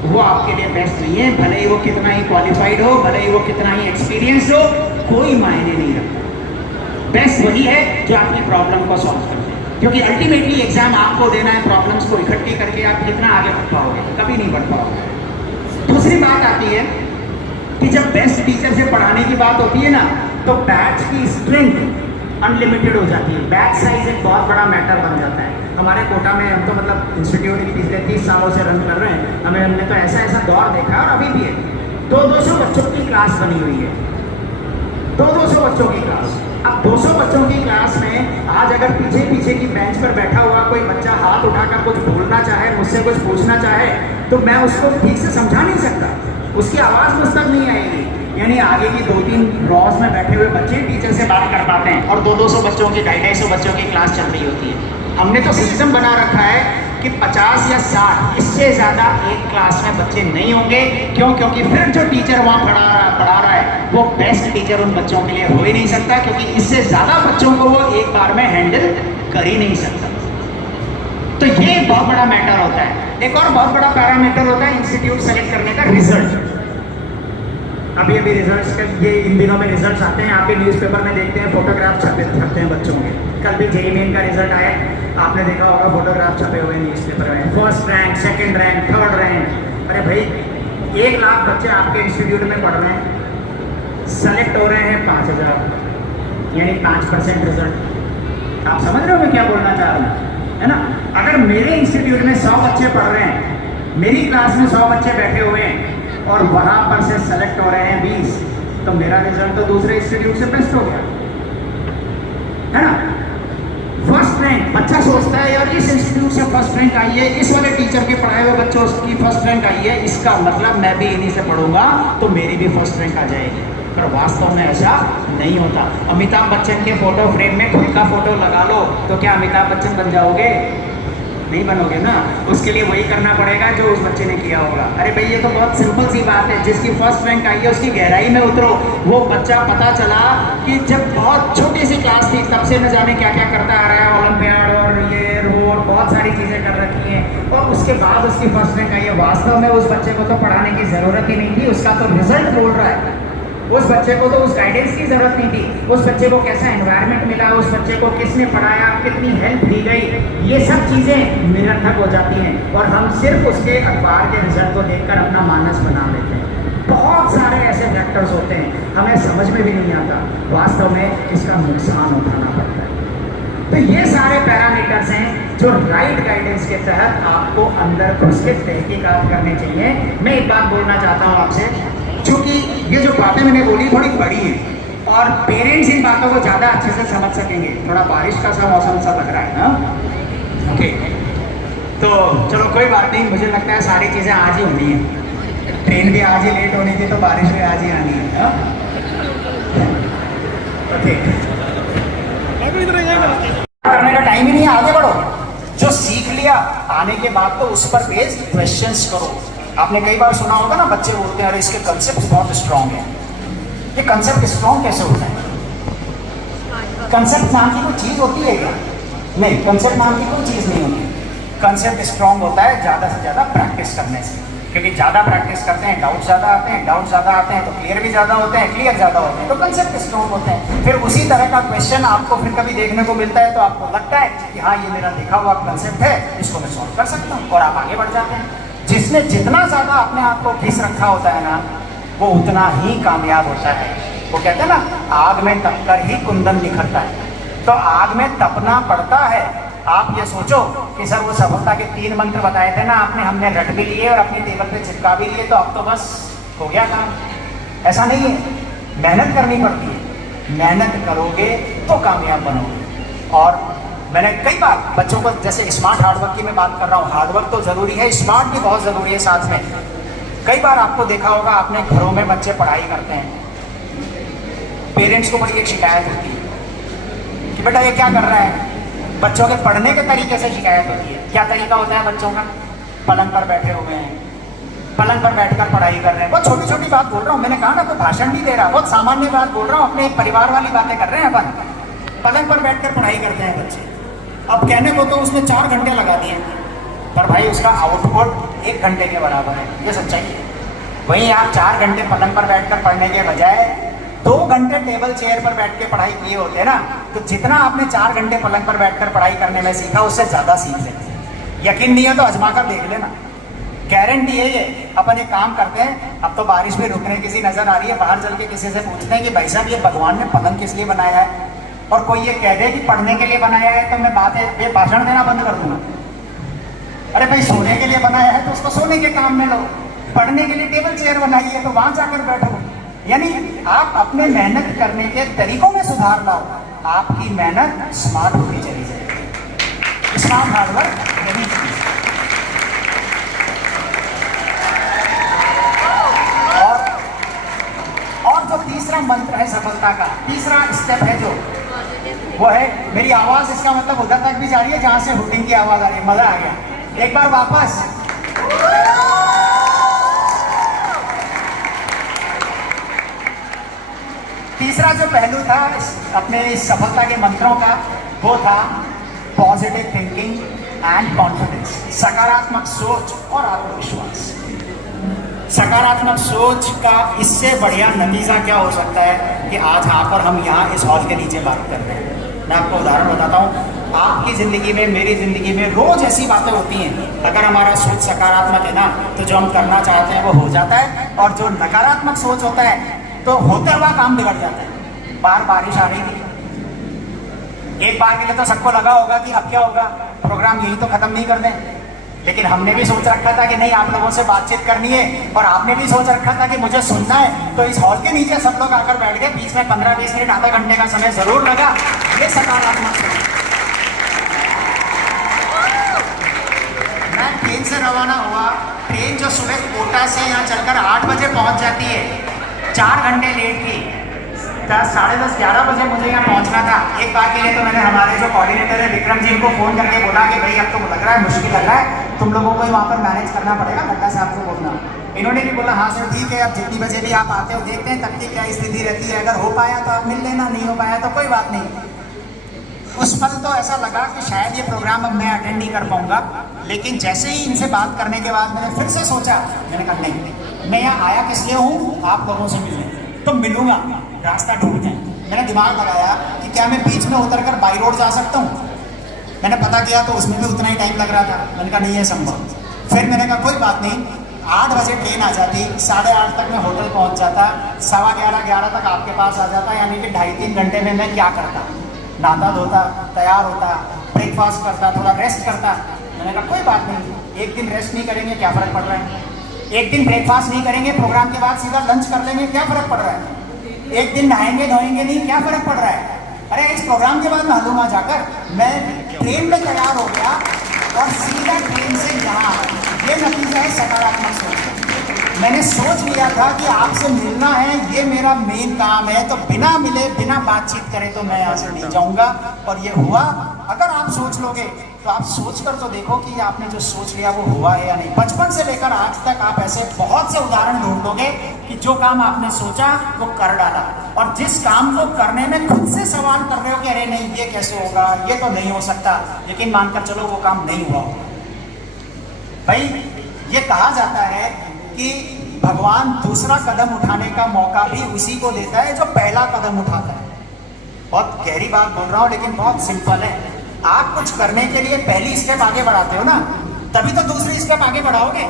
वो आपके लिए बेस्ट नहीं है। भले ही वो कितना ही क्वालिफाइड हो, भले ही वो कितना ही एक्सपीरियंस हो, कोई मायने नहीं रखता। बेस्ट वही है जो आपकी प्रॉब्लम को सॉल्व करते हैं। क्योंकि अल्टीमेटली एग्जाम आपको देना है, प्रॉब्लम्स को इकट्ठी करके आप कितना आगे बढ़ पाओगे? कभी नहीं बढ़ पाओगे। दूसरी बात आती है कि जब बेस्ट टीचर से पढ़ाने की बात होती है ना, तो बैच की स्ट्रेंथ अनलिमिटेड हो जाती है। बैच साइज एक बहुत बड़ा मैटर बन जाता है। हमारे कोटा में हम तो मतलब इंस्टीट्यूट पिछले 30 सालों से रन कर रहे हैं, हमने तो ऐसा ऐसा दौर देखा है और अभी भी है। 200 बच्चों की क्लास बनी हुई है, 200 बच्चों की क्लास। अब 200 बच्चों की क्लास में आज अगर पीछे पीछे की बेंच पर बैठा हुआ कोई बच्चा हाथ उठाकर कुछ बोलना चाहे, मुझसे कुछ पूछना चाहे, तो मैं उसको ठीक से समझा नहीं सकता, उसकी आवाज़ मुझ तक नहीं आएगी। यानी आगे की 2-3 रॉस में बैठे हुए बच्चे टीचर से बात कर पाते हैं और 200 बच्चों की 250 बच्चों की क्लास चल रही होती है। हमने तो सिस्टम बना रखा है कि 50 या 60 इससे ज़्यादा एक क्लास में बच्चे नहीं होंगे। क्यों? क्योंकि फिर जो टीचर वहाँ पढ़ा रहा है वो बेस्ट टीचर उन बच्चों के लिए हो ही नहीं सकता, क्योंकि इससे ज़्यादा बच्चों को वो एक बार में हैंडल कर ही नहीं सकता। तो ये एक बहुत बड़ा मैटर होता है। एक और बहुत बड़ा पैरामीटर होता है इंस्टीट्यूट सेलेक्ट करने का, रिजल्ट। अभी रिजल्ट्स के ये इन दिनों में रिजल्ट्स आते हैं, आप भी न्यूज़पेपर में देखते हैं, फोटोग्राफ छपते हैं बच्चों के। कल भी जेईई मेन का रिजल्ट आया, आपने देखा होगा, फोटोग्राफ छपे हुए न्यूज़पेपर में, first rank, second rank, third rank. अरे भाई 1 लाख बच्चे आपके इंस्टीट्यूट में पढ़ रहे हैं, सेलेक्ट हो रहे हैं 5000, यानी 5% रिजल्ट। आप समझ रहे हो मैं क्या बोलना चाह रहा हूँ, है ना? अगर मेरे इंस्टीट्यूट में 100 बच्चे पढ़ रहे हैं, मेरी क्लास में 100 बच्चे बैठे हुए हैं और वहाँ पर से सेलेक्ट हो रहे हैं 20, तो मेरा रिजल्ट तो दूसरे इंस्टीट्यूट से बेस्ट हो गया, है ना? फर्स्ट रैंक, बच्चा सोचता है यार इस इंस्टीट्यूट से फर्स्ट रैंक आई है, इस वाले टीचर के पढ़ाए हुए बच्चों की फर्स्ट रैंक आई है, इसका मतलब मैं भी इन्हीं से पढ़ूंगा तो मेरी भी फर्स्ट रैंक आ जाएगी। पर वास्तव में ऐसा नहीं होता। अमिताभ बच्चन के फोटो फ्रेम में खुद का फोटो लगा लो तो क्या अमिताभ बच्चन बन जाओगे? नहीं बनोगे ना। उसके लिए वही करना पड़ेगा जो उस बच्चे ने किया होगा। अरे भाई ये तो बहुत सिंपल सी बात है, जिसकी फर्स्ट रैंक आई है उसकी गहराई में उतरो। वो बच्चा पता चला कि जब बहुत छोटी सी क्लास थी तब से न जाने क्या क्या करता आ रहा है, ओलंपियाड और ये और बहुत सारी चीज़ें कर रखी हैं, और उसके बाद उसकी फर्स्ट रैंक आई है। वास्तव में उस बच्चे को तो पढ़ाने की ज़रूरत ही नहीं थी, उसका तो रिजल्ट बोल रहा है। उस बच्चे को तो उस गाइडेंस की जरूरत नहीं थी, उस बच्चे को कैसा एनवायरनमेंट मिला, उस बच्चे को किसने पढ़ाया, कितनी हेल्प दी गई, ये सब चीज़ें निरर्थक हो जाती हैं और हम सिर्फ उसके अखबार के रिजल्ट को देखकर अपना मानस बना लेते हैं। बहुत सारे ऐसे फैक्टर्स होते हैं, हमें समझ में भी नहीं आता, वास्तव में इसका नुकसान उठाना पड़ता है। तो ये सारे पैरामीटर्स हैं जो राइट गाइडेंस के तहत आपको अंदर घुस के तहकीकात करने चाहिए। मैं एक बात बोलना चाहता हूँ आपसे, क्योंकि ये जो बातें मैंने बोली थोड़ी बड़ी हैं और पेरेंट्स इन बातों को ज़्यादा अच्छे से समझ सकेंगे। थोड़ा बारिश का सा मौसम सा लग रहा है ना, ओके। तो चलो कोई बात नहीं, मुझे लगता है सारी चीज़ें आज ही होनी है। ट्रेन भी आज ही लेट होनी थी तो बारिश भी आज ही आनी है, ओके। करने का टाइम ही नहीं है, आगे बढ़ो। जो सीख लिया आने के बाद तो उस पर बेस्ड क्वेश्चंस करो। आपने कई बार सुना होगा ना, बच्चे बोलते हैं अरे इसके कंसेप्ट बहुत स्ट्रांग है। ये कंसेप्ट स्ट्रांग कैसे होता है? कंसेप्ट नाम की कोई चीज़ होती है क्या? नहीं, कंसेप्ट नाम की कोई चीज़ नहीं होती। कंसेप्ट स्ट्रांग होता है ज़्यादा से ज़्यादा प्रैक्टिस करने से, क्योंकि ज़्यादा प्रैक्टिस करते हैं डाउट ज़्यादा आते हैं, डाउट ज़्यादा आते हैं तो क्लियर भी ज़्यादा होते हैं, क्लियर ज़्यादा होते हैं तो कंसेप्ट स्ट्रांग होते हैं। फिर उसी तरह का क्वेश्चन आपको फिर कभी देखने को मिलता है तो आपको लगता है कि हाँ ये मेरा देखा हुआ कंसेप्ट है, इसको मैं सॉल्व कर सकता हूँ, और आप आगे बढ़ जाते हैं। जिसने जितना ज़्यादा अपने आप को घिस रखा होता है ना, वो उतना ही कामयाब होता है। वो कहते हैं ना, आग में तपकर ही कुंदन निखरता है। तो आग में तपना पड़ता है। आप ये सोचो कि सर वो सफलता के 3 मंत्र बताए थे ना आपने, हमने रट भी लिए और अपनी टेबल पे चिपका भी लिए तो अब तो बस हो गया काम। ऐसा नहीं है, मेहनत करनी पड़ती है। मेहनत करोगे तो कामयाब बनोगे। और मैंने कई बार बच्चों को, जैसे स्मार्ट हार्डवर्क की मैं बात कर रहा हूँ, हार्डवर्क तो ज़रूरी है, स्मार्ट भी बहुत ज़रूरी है साथ में। कई बार आपको देखा होगा, आपने घरों में बच्चे पढ़ाई करते हैं, पेरेंट्स को बड़ी एक शिकायत होती है कि बेटा ये क्या कर रहा है। बच्चों के पढ़ने के तरीके से शिकायत होती है। क्या तरीका होता है बच्चों का? पलंग पर बैठे हुए हैं, पलंग पर बैठकर पढ़ाई कर रहे हैं। बहुत छोटी छोटी बात बोल रहा हूँ, मैंने कहा ना कोई भाषण नहीं दे रहा, बहुत सामान्य बात बोल रहा हूँ, अपने एक परिवार वाली बातें कर रहे हैं अपन। पलंग पर बैठकर पढ़ाई करते हैं बच्चे। अब कहने को तो उसने 4 घंटे लगा दिए, पर भाई उसका आउटपुट 1 घंटे के बराबर है, ये सच्चाई है। वहीं आप 4 घंटे पलंग पर बैठकर पढ़ने के बजाय 2 घंटे टेबल चेयर पर बैठ के पढ़ाई किए होते ना, तो जितना आपने 4 घंटे पलंग पर बैठकर पढ़ाई करने में सीखा, उससे ज़्यादा सीख लेते। यकीन नहीं है तो आजमा कर देख लेना। गारंटी है ये। अपन एक काम करते हैं, अब तो बारिश भी रुकने किसी नजर आ रही है, बाहर चल के किसी से पूछते हैं कि भाई साहब ये भगवान ने पलंग किस लिए बनाया है, और कोई ये कह दे कि पढ़ने के लिए बनाया है, तो मैं ये भाषण देना बंद कर दूंगा। अरे भाई सोने के लिए बनाया है तो उसको सोने के काम में लो, पढ़ने के लिए टेबल चेयर बनाई है तो वहां जाकर बैठो। यानी आप अपने मेहनत करने के तरीकों में सुधार लाओ, आपकी मेहनत स्मार्ट होती चली जाएगी। स्मार्ट हार्डवर्क यही चीज। और जो तीसरा मंत्र है सफलता का, तीसरा स्टेप है जो, वो है, मेरी आवाज इसका मतलब उधर तक भी जा रही है जहां से हुटिंग की आवाज आ रही है। मजा आ गया, एक बार वापस। तीसरा जो पहलू था अपने इस सफलता के मंत्रों का, वो था पॉजिटिव थिंकिंग एंड कॉन्फिडेंस, सकारात्मक सोच और आत्मविश्वास। सकारात्मक सोच का इससे बढ़िया नतीजा क्या हो सकता है कि आज आप और हम यहाँ इस हॉल के नीचे बात कर रहे हैं। मैं आपको उदाहरण बताता हूँ, आपकी ज़िंदगी में, मेरी ज़िंदगी में रोज़ ऐसी बातें होती हैं, अगर हमारा सोच सकारात्मक है ना तो जो हम करना चाहते हैं वो हो जाता है, और जो नकारात्मक सोच होता है तो होते हुआ काम बिगड़ जाता है। बाहर बारिश आ रही थी, एक बार के लिए तो सबको लगा होगा कि अब क्या होगा, प्रोग्राम यही तो खत्म नहीं कर दें, लेकिन हमने भी सोच रखा था कि नहीं, आप लोगों से बातचीत करनी है, और आपने भी सोच रखा था कि मुझे सुनना है, तो इस हॉल के नीचे सब लोग आकर बैठ गए, बीच में 15-20 मिनट, आधा घंटे का समय जरूर लगा। ये सकारात्मक सोच। मैं ट्रेन से रवाना हुआ, ट्रेन जो सुबह कोटा से यहाँ चलकर 8 बजे पहुँच जाती है, 4 घंटे लेट की, 10, साढ़े 10, 11 बजे मुझे यहाँ पहुँचना था। एक बार के लिए तो मैंने हमारे जो कोऑर्डिनेटर है विक्रम जी को फ़ोन करके बोला कि भाई अब तो लग रहा है, मुश्किल लग रहा है, तुम लोगों को ही वहाँ पर मैनेज करना पड़ेगा, लड्डा साहब को बोलना। इन्होंने भी बोला हाँ सर ठीक है, अब जितनी बजे भी आप आते हो देखते हैं तब की क्या स्थिति रहती है, अगर हो पाया तो आप मिल लेना, नहीं हो पाया तो कोई बात नहीं। उस पल तो ऐसा लगा कि शायद ये प्रोग्राम अब मैं अटेंड नहीं कर पाऊंगा, लेकिन जैसे ही इनसे बात करने के बाद मैंने फिर से सोचा, मैंने कहा नहीं, मैं यहाँ आया किस लिए हूँ, आप लोगों से मिलने, तो मिलूंगा, रास्ता ढूंढते हैं। मैंने दिमाग लगाया कि क्या मैं बीच में उतर कर बाई रोड जा सकता हूँ। मैंने पता किया तो उसमें भी उतना ही टाइम लग रहा था। मैंने कहा नहीं है संभव। फिर मैंने कहा कोई बात नहीं, 8 बजे ट्रेन आ जाती, 8:30 तक मैं होटल पहुँच जाता, 11:15 तक आपके पास आ जाता, यानी कि 2.5-3 घंटे में मैं क्या करता, नहाता धोता, तैयार होता, ब्रेकफास्ट करता, थोड़ा रेस्ट करता। मैंने कहा कोई बात नहीं, एक दिन रेस्ट नहीं करेंगे क्या फ़र्क पड़ रहा है, एक दिन ब्रेकफास्ट नहीं करेंगे, प्रोग्राम के बाद सीधा लंच कर लेंगे, क्या फ़र्क पड़ रहा है, एक दिन नहाएंगे धोएंगे नहीं, क्या फ़र्क पड़ रहा है। अरे इस प्रोग्राम के बाद नहा लूँगा जाकर। मैं ट्रेन में तैयार हो गया और सीधा ट्रेन से यहाँ। ये नतीजा है सकारात्मक सोच। मैंने सोच लिया था कि आपसे मिलना है, ये मेरा मेन काम है, तो बिना मिले, बिना बातचीत करे तो मैं यहाँ से नहीं जाऊँगा, और ये हुआ। अगर आप सोच लोगे तो आप सोच कर तो देखो कि आपने जो सोच लिया वो हुआ है या नहीं। बचपन से लेकर आज तक आप ऐसे बहुत से उदाहरण ढूंढ लोगे कि जो काम आपने सोचा वो कर डाला, और जिस काम को करने में खुद से सवाल कर रहे हो कि अरे नहीं ये कैसे होगा, ये तो नहीं हो सकता, लेकिन मानकर चलो वो काम नहीं हुआ। भाई ये कहा जाता है कि भगवान दूसरा कदम उठाने का मौका भी उसी को देता है जो पहला कदम उठाता है। बहुत गहरी बात बोल रहा हूँ लेकिन बहुत सिंपल है। आप कुछ करने के लिए पहली स्टेप आगे बढ़ाते हो ना, तभी तो दूसरी स्टेप आगे बढ़ाओगे।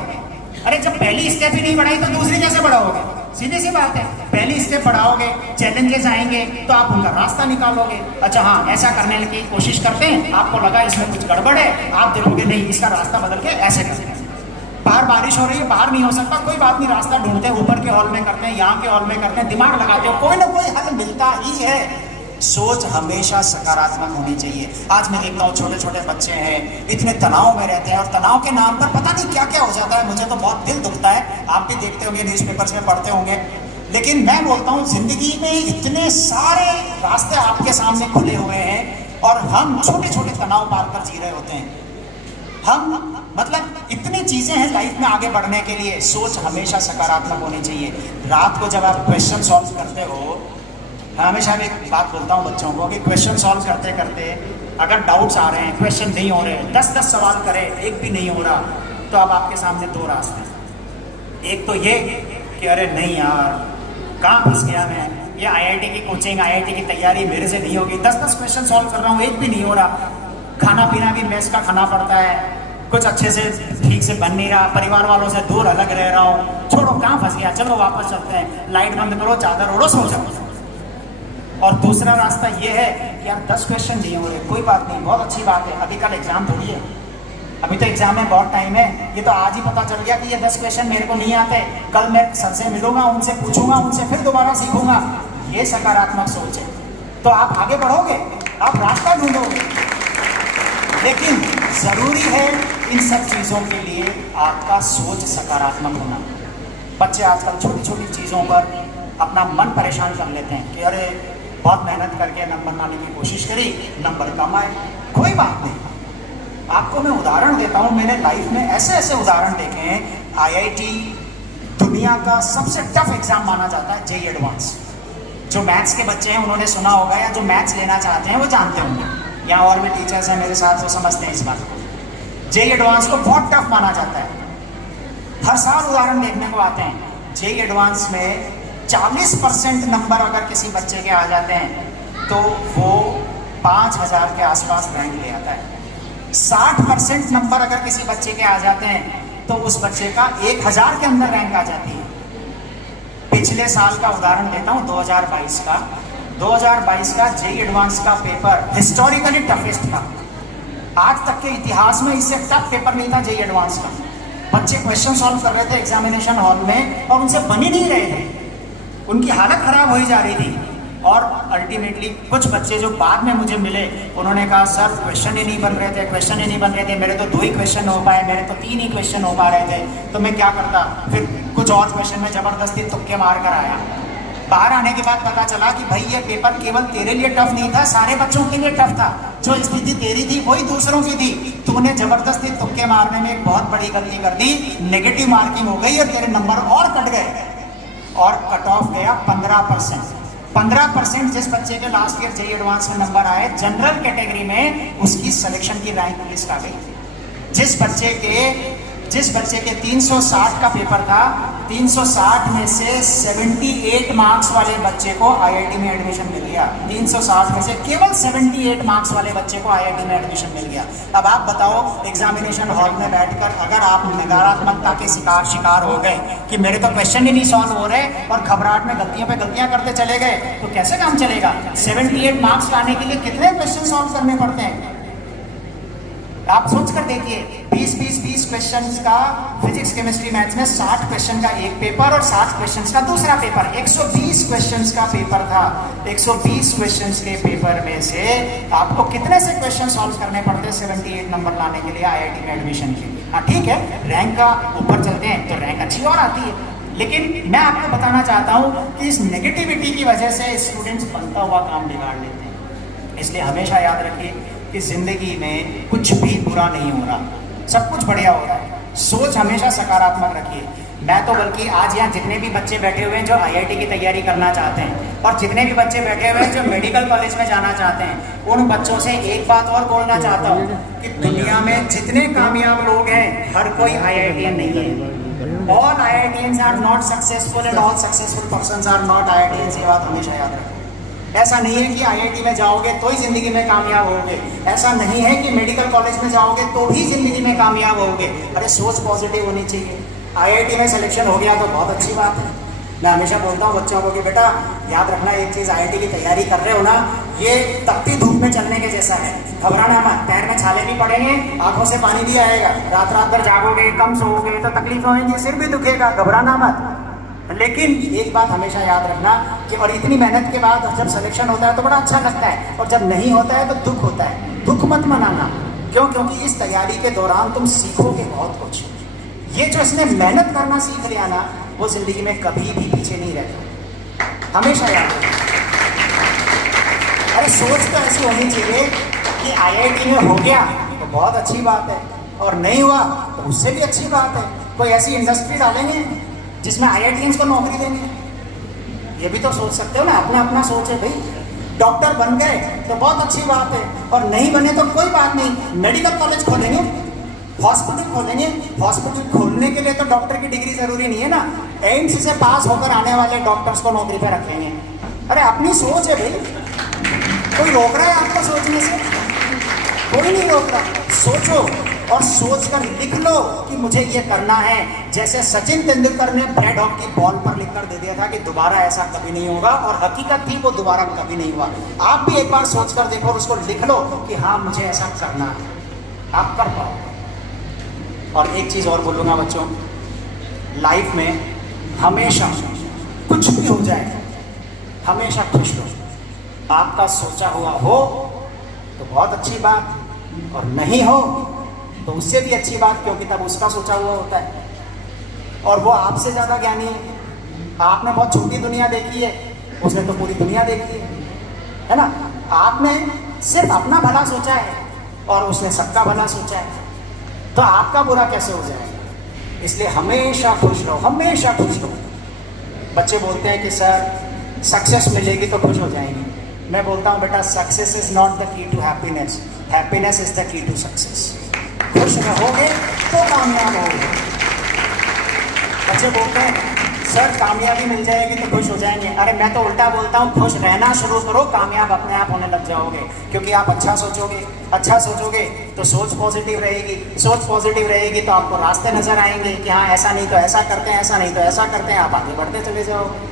अरे जब पहली स्टेप ही नहीं बढ़ाई तो दूसरी कैसे बढ़ाओगे? सीधी सी बात है, पहली स्टेप बढ़ाओगे, चैलेंजेस आएंगे तो आप उनका रास्ता निकालोगे। अच्छा हाँ, ऐसा करने की कोशिश करते हैं, आपको लगा इसमें कुछ गड़बड़ है, आप देखोगे नहीं इसका रास्ता बदल के ऐसे करते हैं। बाहर बारिश हो रही है, बाहर नहीं हो सकता, कोई बात नहीं, रास्ता ढूंढते हैं, ऊपर के हॉल में करते हैं, यहाँ के हॉल में करते हैं, दिमाग लगाते हो, कोई ना कोई हल मिलता ही है। सोच हमेशा सकारात्मक होनी चाहिए। आज मैं देखता हूँ छोटे छोटे बच्चे हैं, इतने तनाव में रहते हैं, और तनाव के नाम पर पता नहीं क्या क्या हो जाता है। मुझे तो बहुत दिल दुखता है, आप भी देखते होंगे, न्यूज़पेपर्स में पढ़ते होंगे। लेकिन मैं बोलता हूँ जिंदगी में इतने सारे रास्ते आपके सामने खुले हुए हैं, और हम छोटे छोटे तनाव पार कर जी रहे होते हैं। हम मतलब इतनी चीजें हैं लाइफ में आगे बढ़ने के लिए। सोच हमेशा सकारात्मक होनी चाहिए। रात को जब आप क्वेश्चन सॉल्व करते हो, हमेशा मैं एक बात बोलता हूँ बच्चों को कि क्वेश्चन सॉल्व करते करते अगर डाउट्स आ रहे हैं, क्वेश्चन नहीं हो रहे, 10-10 सवाल करें, एक भी नहीं हो रहा, तो अब आपके सामने 2 रास्ते हैं। एक तो ये कि अरे नहीं यार, कहाँ फंस गया मैं, ये IIT की कोचिंग, IIT की तैयारी मेरे से नहीं होगी, 10-10 क्वेश्चन सॉल्व कर रहा हूँ, एक भी नहीं हो रहा, खाना पीना भी मेस का खाना पड़ता है, कुछ अच्छे से ठीक से बन नहीं रहा, परिवार वालों से दूर अलग रह रहा हूँ, छोड़ो कहाँ फंस गया, चलो वापस चलते हैं, लाइट बंद करो, चादर ओढ़ो, सो जाओ। और दूसरा रास्ता ये है कि यार 10 क्वेश्चन दिए हो रहे, कोई बात नहीं, बहुत अच्छी बात है, अभी कल एग्जाम थोड़ी है, अभी तो एग्जाम में बहुत टाइम है, ये तो आज ही पता चल गया कि ये 10 क्वेश्चन मेरे को नहीं आते, कल मैं सर से मिलूंगा, उनसे पूछूंगा, उनसे फिर दोबारा सीखूंगा। ये सकारात्मक सोच है, तो आप आगे बढ़ोगे, आप रास्ता ढूंढोगे। लेकिन जरूरी है इन सब चीजों के लिए आपका सोच सकारात्मक होना। बच्चे आजकल छोटी छोटी चीजों पर अपना मन परेशान कर लेते हैं कि अरे बहुत मेहनत करके नंबर लाने की कोशिश करी, नंबर कम आए, कोई बात नहीं। आपको मैं उदाहरण देता हूँ, मैंने लाइफ में ऐसे ऐसे उदाहरण देखे हैं। आईआईटी दुनिया का सबसे टफ एग्जाम माना जाता है, जेईई एडवांस। जो मैथ्स के बच्चे हैं उन्होंने सुना होगा, या जो मैथ्स लेना चाहते हैं वो जानते होंगे। यहाँ और भी टीचर्स हैं मेरे साथ, वो समझते हैं इस बात को। जेईई एडवांस को बहुत टफ माना जाता है, हर साल उदाहरण देखने को आते हैं। जेईई एडवांस में 40% नंबर अगर किसी बच्चे के आ जाते हैं तो वो 5000 के आसपास रैंक ले आता है। 60% नंबर अगर किसी बच्चे के आ जाते हैं तो उस बच्चे का 1000 के अंदर रैंक आ जाती है। पिछले साल का उदाहरण देता हूँ, 2022 का जेईई एडवांस का पेपर हिस्टोरिकली टफेस्ट था। आज तक के इतिहास में इससे टफ पेपर नहीं था जेईई एडवांस का। बच्चे क्वेश्चन सॉल्व कर रहे थे एग्जामिनेशन हॉल में और उनसे बन ही नहीं रहे थे, उनकी हालत खराब हो ही जा रही थी। और अल्टीमेटली कुछ बच्चे जो बाद में मुझे मिले, उन्होंने कहा सर क्वेश्चन ही नहीं बन रहे थे, क्वेश्चन ही नहीं बन रहे थे, मेरे तो 2 ही क्वेश्चन हो पाए, मेरे तो 3 ही क्वेश्चन हो पा रहे थे, तो मैं क्या करता। फिर कुछ और क्वेश्चन में जबरदस्ती तुक्के मार कर आया। बाहर आने के बाद पता चला कि भाई ये पेपर केवल तेरे लिए टफ नहीं था, सारे बच्चों के लिए टफ था। जो स्थिति तेरी थी वही दूसरों की थी, तूने जबरदस्ती तुक्के मारने में एक बहुत बड़ी गलती कर दी, नेगेटिव मार्किंग हो गई और तेरे नंबर और कट गए और कट ऑफ गया 15%। 15% जिस बच्चे के लास्ट ईयर जेईई एडवांस में नंबर आए जनरल कैटेगरी में, उसकी सिलेक्शन की रैंक लिस्ट आ गई। जिस बच्चे के 360 का पेपर था, 360 में से 78 मार्क्स वाले बच्चे को आईआईटी में एडमिशन मिल गया। 360 में से केवल 78 मार्क्स वाले बच्चे को आईआईटी में एडमिशन मिल गया। अब आप बताओ, एग्जामिनेशन हॉल में बैठकर अगर आप नकारात्मकता के शिकार हो गए कि मेरे तो क्वेश्चन ही नहीं सॉल्व हो रहे और घबराहट में गलतियों पे गलतियां करते चले गए, तो कैसे काम चलेगा। 78 मार्क्स लाने के लिए कितने क्वेश्चन सॉल्व करने पड़ते हैं, आप सोच कर देखिए। 20 क्वेश्चंस का फिजिक्स केमिस्ट्री मैथ्स में 60 क्वेश्चन का एक पेपर और 60 क्वेश्चंस का दूसरा पेपर, 120 क्वेश्चंस का पेपर था। 120 क्वेश्चंस के पेपर में से आपको कितने से क्वेश्चन सॉल्व करने पड़ते हैं 78 नंबर लाने के लिए आईआईटी में एडमिशन के लिए। हाँ ठीक है, रैंक का ऊपर चलते हैं तो रैंक अच्छी और आती है, लेकिन मैं आपको बताना चाहता हूँ कि इस नेगेटिविटी की वजह से स्टूडेंट्स बनता हुआ काम बिगाड़ लेते हैं। इसलिए हमेशा याद रखिए कि जिंदगी में कुछ भी बुरा नहीं हो रहा, सब कुछ बढ़िया हो रहा है। सोच हमेशा सकारात्मक रखिए। मैं तो बल्कि आज यहाँ जितने भी बच्चे बैठे हुए हैं जो आईआईटी की तैयारी करना चाहते हैं और जितने भी बच्चे बैठे हुए हैं जो मेडिकल कॉलेज में जाना चाहते हैं, उन बच्चों से एक बात और बोलना चाहता हूँ कि दुनिया में जितने कामयाब लोग हैं हर कोई आईआईटीएन नहीं है। All IITians are not successful and all successful persons are not IITians. ये बात हमेशा याद रखें। ऐसा नहीं है कि आईआईटी में जाओगे तो ही जिंदगी में कामयाब होगे, ऐसा नहीं है कि मेडिकल कॉलेज में जाओगे तो भी जिंदगी में कामयाब होगे। अरे सोच पॉजिटिव होनी चाहिए। आईआईटी में सिलेक्शन हो गया तो बहुत अच्छी बात है। मैं हमेशा बोलता हूँ बच्चों को कि बेटा याद रखना एक चीज़, आईआईटी की तैयारी कर रहे हो ना, ये तपती धूप में चलने के जैसा है। घबराना मत, पैर में छाले भी पड़ेंगे, आंखों से पानी भी आएगा, रात रात भर जागोगे, कम सोओगे तो तकलीफ होगी, सिर भी दुखेगा, घबराना मत। लेकिन एक बात हमेशा याद रखना कि और इतनी मेहनत के बाद जब सिलेक्शन होता है तो बड़ा अच्छा लगता है, और जब नहीं होता है तो दुख होता है। दुख मत मनाना, क्यों? क्योंकि इस तैयारी के दौरान तुम सीखोगे बहुत कुछ। ये जो इसने मेहनत करना सीख लिया ना, वो जिंदगी में कभी भी पीछे नहीं रहता, हमेशा याद रखना। अरे सोच तो ऐसी होनी चाहिए कि आईआईटी में हो गया तो बहुत अच्छी बात है, और नहीं हुआ तो उससे भी अच्छी बात है। कोई ऐसी इंडस्ट्री डालेंगे जिसमें आईआईटीएंस को नौकरी देंगे, ये भी तो सोच सकते हो ना। अपना अपना सोच है भाई। डॉक्टर बन गए तो बहुत अच्छी बात है, और नहीं बने तो कोई बात नहीं, मेडिकल कॉलेज खोलेंगे, हॉस्पिटल खोलेंगे। हॉस्पिटल खोलने के लिए तो डॉक्टर की डिग्री जरूरी नहीं है ना, एम्स से पास होकर आने वाले डॉक्टर्स को नौकरी पे रखेंगे। अरे अपनी सोच है भाई, कोई रोक रहा है आपको सोचने से? कोई नहीं रोक रहा। सोचो, और सोचकर लिख लो कि मुझे ये करना है। जैसे सचिन तेंदुलकर ने ब्रेड हॉक की बॉल पर लिखकर दे दिया था कि दोबारा ऐसा कभी नहीं होगा, और हकीकत थी वो दोबारा कभी नहीं हुआ। आप भी एक बार सोचकर देखो और उसको लिख लो कि हाँ मुझे ऐसा करना है, आप कर पाओ। और एक चीज़ और बोलूँगा बच्चों, लाइफ में हमेशा कुछ भी हो जाए हमेशा खुश रहो। आपका सोचा हुआ हो तो बहुत अच्छी बात, और नहीं हो तो उससे भी अच्छी बात, क्योंकि तब उसका सोचा हुआ होता है और वो आपसे ज़्यादा ज्ञानी है। आपने बहुत छोटी दुनिया देखी है, उसने तो पूरी दुनिया देखी है ना। आपने सिर्फ अपना भला सोचा है और उसने सबका भला सोचा है, तो आपका बुरा कैसे हो जाएगा। इसलिए हमेशा खुश रहो, हमेशा खुश रहो। बच्चे बोलते हैं कि सर सक्सेस मिलेगी तो खुश हो जाएंगे। मैं बोलता हूँ बेटा, success is not the key to happiness, happiness is the key to success. खुश रहोगे तो कामयाब होगे। बच्चे बोलते हैं सर कामयाबी मिल जाएगी तो खुश हो जाएंगे। अरे मैं तो उल्टा बोलता हूँ, खुश रहना शुरू करो, कामयाब अपने आप होने लग जाओगे। क्योंकि आप अच्छा सोचोगे तो सोच पॉजिटिव रहेगी, सोच पॉजिटिव रहेगी तो आपको रास्ते नजर आएंगे कि हाँ ऐसा नहीं तो ऐसा करते हैं, ऐसा नहीं तो ऐसा करते हैं, आप आगे बढ़ते चले जाओगे।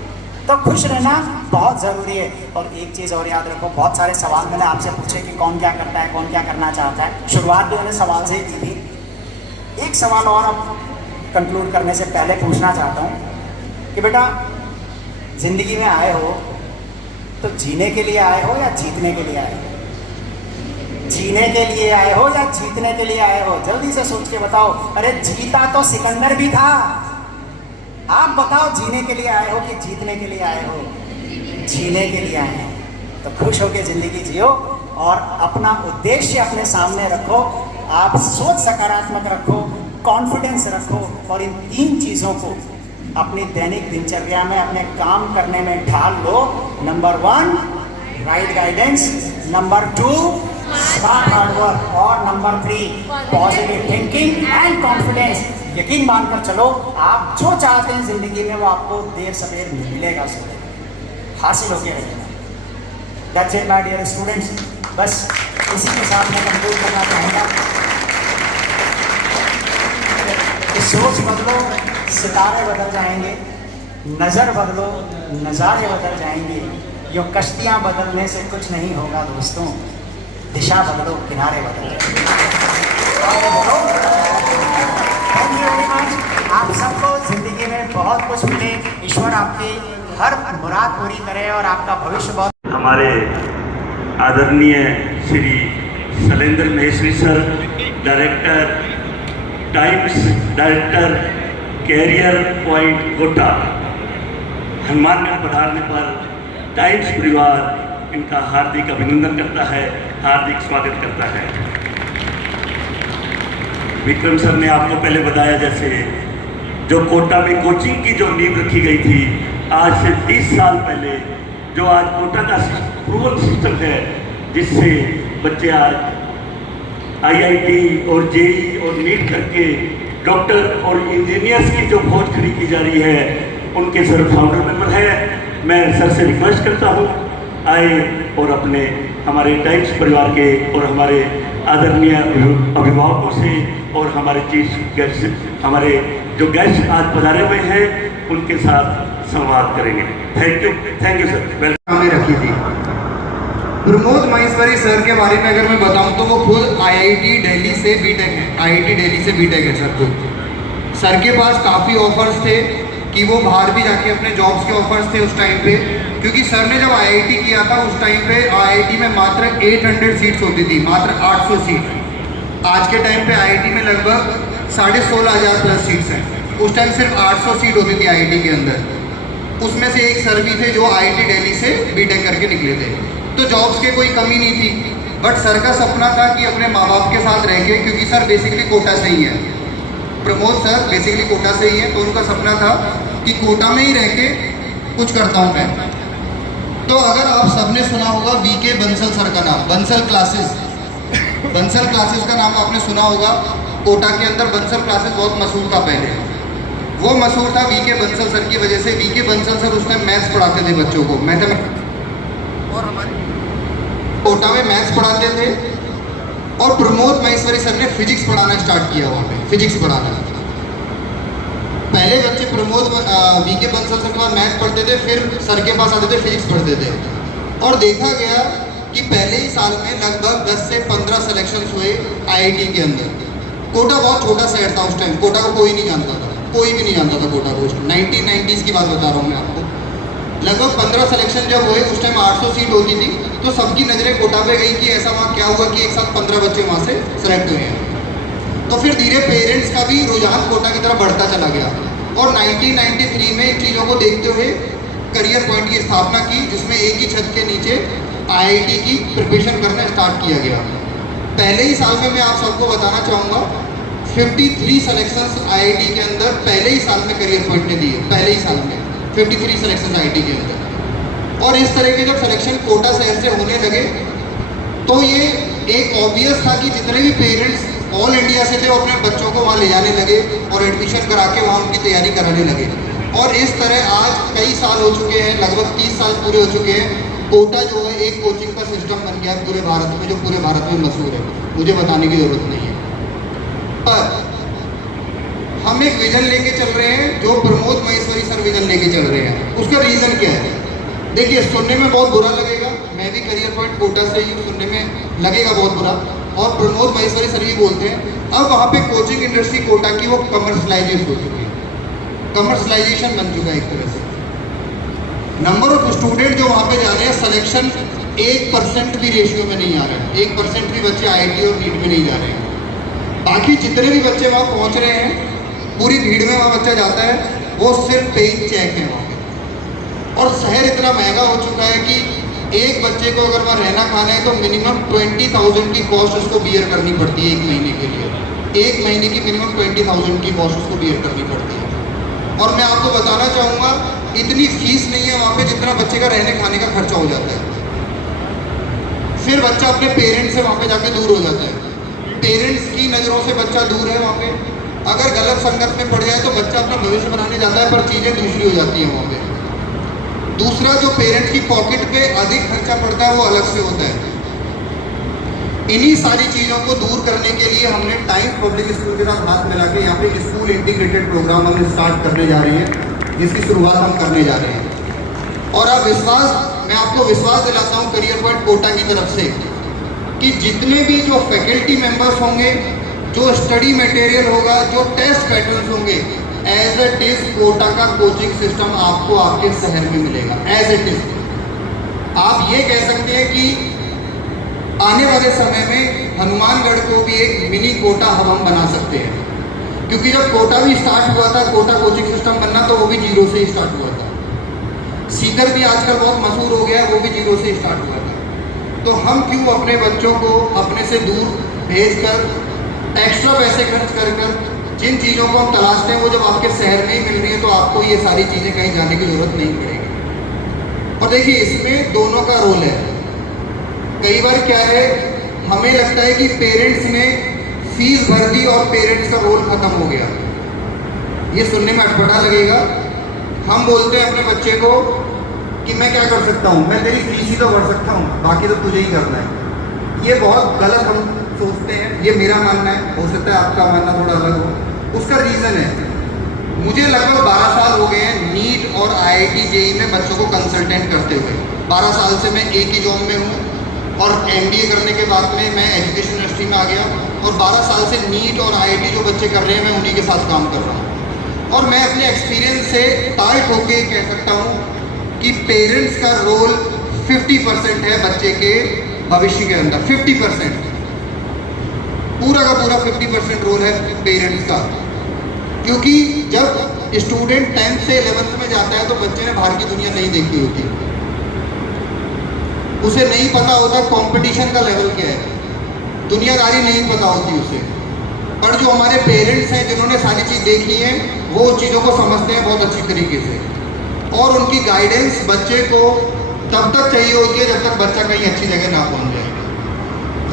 तो खुश रहना बहुत ज़रूरी है। और एक चीज़ और याद रखो, बहुत सारे सवाल मैंने आपसे पूछे कि कौन क्या करता है, कौन क्या करना चाहता है। शुरुआत भी मैंने सवाल से ही की थी। एक सवाल और अब कंक्लूड करने से पहले पूछना चाहता हूँ कि बेटा ज़िंदगी में आए हो तो जीने के लिए आए हो या जीतने के लिए आए हो? जीने के लिए आए हो या जीतने के लिए आए हो? जल्दी से सोच के बताओ। अरे जीता तो सिकंदर भी था। आप बताओ जीने के लिए आए हो कि जीतने के लिए आए हो? जीने के लिए आए हैं। तो खुश होकर ज़िंदगी जियो और अपना उद्देश्य अपने सामने रखो। आप सोच सकारात्मक रखो, कॉन्फिडेंस रखो, और इन 3 चीज़ों को अपनी दैनिक दिनचर्या में अपने काम करने में ढाल लो। Number 1 right guidance, number 2 smart hard work, और number 3 positive thinking and confidence. यकीन मानकर चलो, आप जो चाहते हैं जिंदगी में वो आपको देर सवेर मिलेगा, हासिल होके रहेगा। That's it my dear students. बस इसी के साथ मैं कंक्लूड करना चाहूँगा कि सोच बदलो, सितारे बदल जाएंगे, नज़र बदलो, नज़ारे बदल जाएंगे। यो कश्तियाँ बदलने से कुछ नहीं होगा दोस्तों, दिशा बदलो, किनारे बदल जाएंगे। आप सबको जिंदगी में बहुत कुछ मिले, ईश्वर आपकी हर मुराद पूरी करे और आपका भविष्य बहुत। हमारे आदरणीय Shri Shailendra Maheshwari sir, director Times, director career point Kota, Hanumangarh पधारने पर टाइम्स परिवार इनका हार्दिक अभिनंदन करता है, हार्दिक स्वागत करता है। विक्रम सर ने आपको पहले बताया, जैसे जो कोटा में कोचिंग की जो नींव रखी गई थी आज से 30 साल पहले, जो आज कोटा का प्रूवन सिस्टम है, जिससे बच्चे आज आईआईटी और जेई और नीट करके डॉक्टर और इंजीनियर्स की जो खोज खड़ी की जा रही है, उनके सर फाउंडर मेंबर है। मैं सर से रिक्वेस्ट करता हूँ आए और अपने हमारे टाइम्स परिवार के और हमारे आदरणीय अभिभावकों से और हमारे चीफ गेस्ट, हमारे जो गेस्ट आज पधारे हुए हैं, उनके साथ संवाद करेंगे। Thank you sir. वेलकम रखी थी। प्रमोद महेश्वरी सर के बारे में अगर मैं बताऊं तो वो खुद आईआईटी दिल्ली से बीटेक है, आईआईटी दिल्ली से बीटेक है सर खुद। सर के पास काफ़ी ऑफर्स थे कि वो बाहर भी जाके अपने जॉब्स के ऑफर्स थे उस टाइम पे, क्योंकि सर ने जब आईआईटी किया था उस टाइम पे आईआईटी में मात्र 800 सीट्स होती थी, मात्र 800 सीट। आज के टाइम पे आईआईटी में लगभग 16,500 प्लस सीट्स हैं। उस टाइम सिर्फ 800 सीट होती थी आईआईटी के अंदर। उसमें से एक सर भी थे जो आईआईटी दिल्ली से बीटेक करके निकले थे, तो जॉब्स की कोई कमी नहीं थी। बट सर का सपना था कि अपने माँ बाप के साथ रह के, क्योंकि सर बेसिकली कोटा से ही है, प्रमोद सर बेसिकली कोटा से ही है, तो उनका सपना था कि कोटा में ही रह के कुछ करता हूँ मैं। तो अगर आप सबने सुना होगा वीके बंसल सर का नाम, बंसल क्लासेस, बंसल क्लासेस का नाम आपने सुना होगा। कोटा के अंदर बंसल क्लासेस बहुत मशहूर था पहले, वो मशहूर था वीके बंसल सर की वजह से। वीके बंसल सर उस टाइम मैथ्स पढ़ाते थे बच्चों को, मैथमेटिक्स, और हमारे कोटा में मैथ्स पढ़ाते थे। और प्रमोद महेश्वरी सर ने फिजिक्स पढ़ाना स्टार्ट किया वहाँ पे, फिजिक्स पढ़ाना। पहले बच्चे प्रमोद वीके बंसल सर के पास मैथ पढ़ते थे, फिर सर के पास आते थे फिजिक्स पढ़ते थे। और देखा गया कि पहले ही साल में लगभग 10 से 15 सिलेक्शंस हुए आईआईटी के अंदर। कोटा बहुत छोटा शहर था उस टाइम, कोटा को कोई नहीं जानता था, कोई भी नहीं जानता था कोटा को। 1990s की बात बता रहा हूँ मैं आपको। लगभग 15 सिलेक्शन जब हुए, उस टाइम 800 सीट होती थी, तो सबकी नज़रें कोटा पे गई कि ऐसा वहाँ क्या हुआ कि एक साथ 15 बच्चे वहाँ से सेलेक्ट हुए हैं। तो फिर धीरे पेरेंट्स का भी रुझान कोटा की तरफ बढ़ता चला गया और 1993 में इन चीज़ों को देखते हुए करियर पॉइंट की स्थापना की, जिसमें एक ही छत के नीचे आईआईटी की प्रिपरेशन करना स्टार्ट किया गया। पहले ही साल में मैं आप सबको बताना चाहूँगा 53 सिलेक्शंस आईआईटी के अंदर पहले ही साल में करियर पॉइंट ने दिए, पहले ही साल में 53 सिलेक्शंस आईआईटी के अंदर। और इस तरह के जब सिलेक्शन कोटा शहर से होने लगे तो ये एक ऑब्वियस था कि जितने भी पेरेंट्स ऑल इंडिया से थे वो अपने बच्चों को वहाँ ले जाने लगे और एडमिशन करा के वहाँ उनकी तैयारी कराने लगे। और इस तरह आज कई साल हो चुके हैं, लगभग 30 साल पूरे हो चुके हैं। कोटा जो है एक कोचिंग का सिस्टम बन गया है पूरे भारत में, जो पूरे भारत में मशहूर है, मुझे बताने की ज़रूरत नहीं है। पर हम एक विजन लेके चल रहे हैं, जो प्रमोद महेश्वरी सर विजन लेके चल रहे हैं। उसका रीज़न क्या है? देखिए, सुनने में बहुत बुरा लगेगा, मैं भी करियर पॉइंट कोटा से ही, सुनने में लगेगा बहुत बुरा। और प्रमोद महेश्वरी सर ये बोलते हैं अब वहाँ पे कोचिंग इंडस्ट्री कोटा की वो कमर्शलाइजेशन हो चुकी है, कमर्शलाइजेशन बन चुका है एक तरह से। नंबर ऑफ स्टूडेंट जो वहाँ पे जा रहे हैं, सिलेक्शन 1% भी रेशियो में नहीं आ रहे हैं, 1% भी बच्चे आईआईटी और नीट में नहीं जा रहे हैं। बाकी जितने भी बच्चे वहाँ पहुँच रहे हैं, पूरी भीड़ में वहाँ बच्चा जाता है, वो सिर्फ पेइंग चेक है वहाँ पे। और शहर इतना महंगा हो चुका है कि एक बच्चे को अगर वहाँ रहना खाना है तो मिनिमम 20,000 की कॉस्ट उसको बियर करनी पड़ती है एक महीने के लिए। एक महीने की मिनिमम 20,000 की कॉस्ट उसको बियर करनी पड़ती है। और मैं आपको बताना चाहूँगा इतनी फीस नहीं है वहाँ पे जितना बच्चे का रहने खाने का खर्चा हो जाता है। फिर बच्चा अपने पेरेंट्स से वहाँ पे जाके दूर हो जाता है, पेरेंट्स की नज़रों से बच्चा दूर है वहाँ पे। अगर गलत संगत में पड़ जाए तो बच्चा अपना भविष्य बनाने जाता है, पर चीज़ें दूसरी हो जाती हैं वहाँ पे। दूसरा, जो पेरेंट्स की पॉकेट पे अधिक खर्चा पड़ता है वो अलग से होता है। इन्हीं सारी चीज़ों को दूर करने के लिए हमने टाइम्स पब्लिक स्कूल के साथ हाथ मिला के यहाँ पे स्कूल इंटीग्रेटेड प्रोग्राम हम स्टार्ट करने जा रहे हैं, जिसकी शुरुआत हम करने जा रहे हैं। और अब मैं आपको विश्वास दिलाता हूँ करियर पॉइंट कोटा की तरफ से कि जितने भी जो फैकल्टी मेंबर्स होंगे, जो स्टडी मटेरियल होगा, जो टेस्ट पैटर्न्स होंगे, एज इट इज कोटा का कोचिंग सिस्टम आपको आपके शहर में मिलेगा, एज इट इज। आप ये कह सकते हैं कि आने वाले समय में हनुमानगढ़ को भी एक मिनी कोटा हम बना सकते हैं, क्योंकि जब कोटा भी स्टार्ट हुआ था, कोटा कोचिंग सिस्टम बनना, तो वो भी जीरो से ही स्टार्ट हुआ था। सीकर भी आजकल बहुत मशहूर हो गया है, वो भी जीरो से स्टार्ट हुआ था। तो हम क्यों अपने बच्चों को अपने से दूर भेजकर एक्स्ट्रा पैसे खर्च कर जिन चीज़ों को हम तलाशते हैं वो जब आपके शहर में ही मिल रही है, तो आपको ये सारी चीज़ें कहीं जाने की ज़रूरत नहीं पड़ेगी। और देखिए, इसमें दोनों का रोल है। कई बार क्या है, हमें लगता है कि पेरेंट्स ने फीस भर दी और पेरेंट्स का रोल खत्म हो गया। ये सुनने में अटपटा लगेगा। हम बोलते हैं अपने बच्चे को कि मैं क्या कर सकता हूँ, मैं तेरी फीस ही तो भर सकता हूँ, बाकी तो तुझे ही करना है। ये बहुत गलत हम सोचते हैं, ये मेरा मानना है, हो सकता है आपका मानना थोड़ा अलग हो। उसका रीज़न है, मुझे लगभग 12 साल हो गए हैं नीट और आईआईटी जेईई में बच्चों को कंसल्टेंट करते हुए। 12 साल से मैं एक ही जॉब में हूँ और एमबीए करने के बाद में मैं एजुकेशन इंडस्ट्री में आ गया, और 12 साल से नीट और आईआईटी जो बच्चे कर रहे हैं, मैं उन्हीं के साथ काम कर रहा हूँ। और मैं अपने एक्सपीरियंस से टाइट होके कह सकता हूँ कि पेरेंट्स का रोल 50% है बच्चे के भविष्य के अंदर। 50%, पूरा का पूरा 50% रोल है पेरेंट्स का। क्योंकि जब स्टूडेंट 10th से 11th में जाता है तो बच्चे ने बाहर की दुनिया नहीं देखी होती, उसे नहीं पता होता कंपटीशन का लेवल क्या है, दुनियादारी नहीं पता होती उसे। पर जो हमारे पेरेंट्स हैं जिन्होंने सारी चीज़ देखी है, वो चीज़ों को समझते हैं बहुत अच्छी तरीके से, और उनकी गाइडेंस बच्चे को तब तक चाहिए होती है जब तक बच्चा कहीं अच्छी जगह ना पहुंच जाए।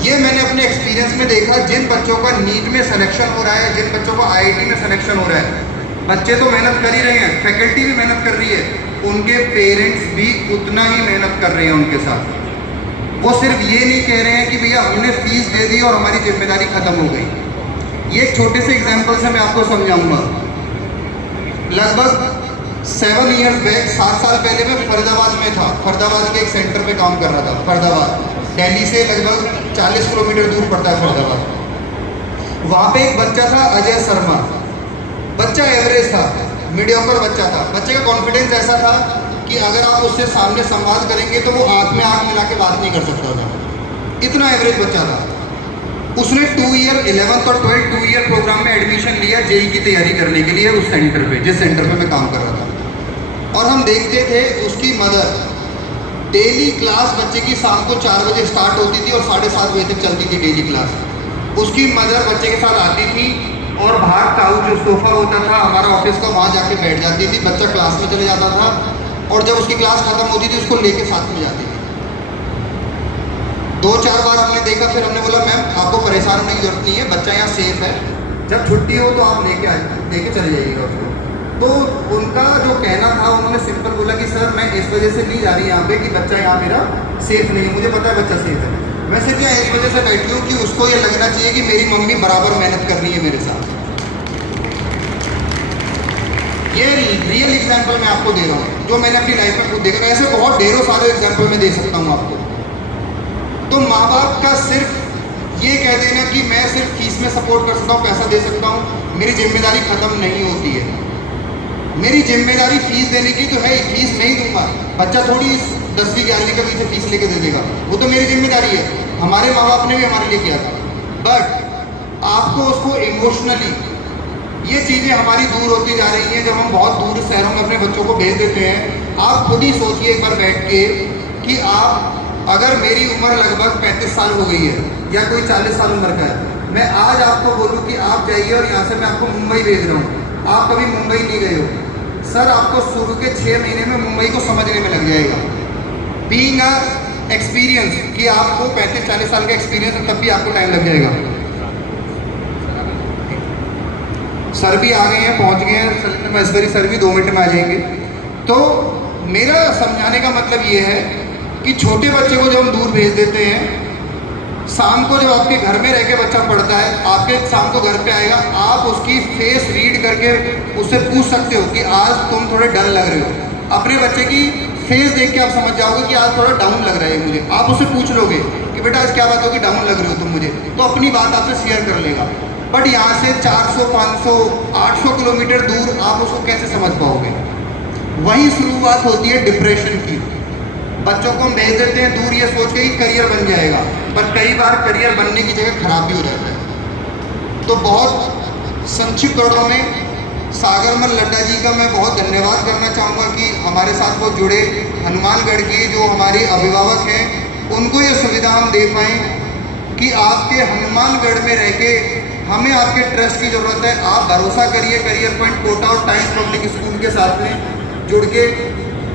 ये मैंने अपने एक्सपीरियंस में देखा। जिन बच्चों का नीट में सिलेक्शन हो रहा है, जिन बच्चों को आईआईटी में सिलेक्शन हो रहा है, बच्चे तो मेहनत कर ही रहे हैं, फैकल्टी भी मेहनत कर रही है, उनके पेरेंट्स भी उतना ही मेहनत कर रहे हैं उनके साथ। वो सिर्फ ये नहीं कह रहे हैं कि भैया हमने फीस दे दी और हमारी जिम्मेदारी खत्म हो गई। ये एक छोटे से एग्जाम्पल से मैं आपको समझाऊंगा। लगभग 7 ईयर्स बैक, 7 साल पहले मैं फरीदाबाद में था। फरीदाबाद के एक सेंटर पे काम कर रहा था। फरीदाबाद दिल्ली से लगभग 40 किलोमीटर दूर पड़ता है फरीदाबाद। वहाँ पे एक बच्चा था अजय शर्मा। बच्चा एवरेज था, मीडियोकर बच्चा था। बच्चे का कॉन्फिडेंस ऐसा था कि अगर आप उससे सामने संवाद करेंगे तो वो आँख में आँख मिला के बात नहीं कर सकता था। इतना एवरेज बच्चा था। उसने 2 ईयर 11th और 12th 2 ईयर प्रोग्राम में एडमिशन लिया जेई की तैयारी करने के लिए उस सेंटर पे, जिस सेंटर पे मैं काम कर रहा था। और हम देखते थे उसकी मदर डेली क्लास बच्चे की शाम को 4 बजे स्टार्ट होती थी और 7:30 बजे तक चलती थी डेली क्लास। उसकी मदर बच्चे के साथ आती थी और बाहर काउ जो सोफ़ा होता था हमारा ऑफिस का, वहाँ जाके बैठ जाती थी। बच्चा क्लास में चले जाता था और जब उसकी क्लास खत्म होती थी उसको लेके साथ में जाती थी। 2-4 बार हमने देखा, फिर हमने बोला मैम आपको परेशान होने की जरूरत नहीं है, बच्चा यहाँ सेफ है, जब छुट्टी हो तो आप लेके चले जाइएगा उसको। तो उनका जो कहना था, उन्होंने सिंपल बोला कि सर मैं इस वजह से नहीं जा रही यहाँ पे कि बच्चा यहाँ मेरा सेफ नहीं है, मुझे पता है बच्चा सेफ है। मैं सिर्फ यहाँ इस वजह से बैठी हूँ कि उसको ये लगना चाहिए कि मेरी मम्मी बराबर मेहनत कर रही है मेरे साथ। ये रियल एग्जाम्पल मैं आपको दे रहा हूँ जो मैंने अपनी लाइफ में खुद देखा। ऐसे बहुत ढेरों सारे एग्जाम्पल मैं दे सकता हूँ आपको। तो माँ बाप का सिर्फ ये कह देना कि मैं सिर्फ फीस में सपोर्ट कर सकता हूँ, पैसा दे सकता हूँ, मेरी जिम्मेदारी खत्म नहीं होती है। मेरी जिम्मेदारी फीस देने की तो है, फीस नहीं दूंगा, बच्चा थोड़ी 10वीं 11वीं का भी फीस लेके दे देगा, वो तो मेरी जिम्मेदारी है। हमारे माँ बाप ने भी हमारे लिए किया था। बट आपको उसको इमोशनली, ये चीज़ें हमारी दूर होती जा रही हैं जब हम बहुत दूर शहरों में अपने बच्चों को भेज देते हैं। आप खुद ही सोचिए एक बार बैठ के कि आप, अगर मेरी उम्र लगभग 35 साल हो गई है या कोई 40 साल उम्र का है, मैं आज आपको बोलूँ कि आप जाइए और यहाँ से मैं आपको मुंबई भेज रहा हूँ, आप कभी मुंबई नहीं गए हो, सर आपको शुरू के 6 महीने में मुंबई को समझने में लग जाएगा। बीइंग अ एक्सपीरियंस कि आपको 35-40 साल का एक्सपीरियंस है, तब भी आपको टाइम लग जाएगा। सर भी आ गए हैं, पहुंच गए हैं, सलिंदर महेश्वरी सर भी 2 मिनट में आ जाएंगे। तो मेरा समझाने का मतलब ये है कि छोटे बच्चे को जब हम दूर भेज देते हैं, शाम को जब आपके घर में रह के बच्चा पढ़ता है, आपके शाम को घर पे आएगा, आप उसकी फेस रीड करके उससे पूछ सकते हो कि आज तुम थोड़े डल लग रहे हो। अपने बच्चे की फेस देख के आप समझ जाओगे कि आज थोड़ा डाउन लग रहा है मुझे। आप उससे पूछ लोगे कि बेटा आज क्या बात हो कि डाउन लग रहे हो तुम मुझे, तो अपनी बात आपसे शेयर कर लेगा। बट यहाँ से 400, 500, 800 किलोमीटर दूर आप उसको कैसे समझ पाओगे? वही शुरुआत होती है डिप्रेशन की। बच्चों को हम भेज देते हैं दूर ये सोच के कि करियर बन जाएगा, पर कई बार करियर बनने की जगह खराब भी हो जाता है। तो बहुत संक्षिप्त वर्णों में सागरमल लड्डा जी का मैं बहुत धन्यवाद करना चाहूँगा कि हमारे साथ वो जुड़े। हनुमानगढ़ के जो हमारे अभिभावक हैं उनको ये सुविधा हम दे पाएँ कि आपके हनुमानगढ़ में रह के हमें आपके ट्रस्ट की ज़रूरत है। आप भरोसा करिए, करियर पॉइंट कोटा और टाइम्स पब्लिक स्कूल के साथ में जुड़ के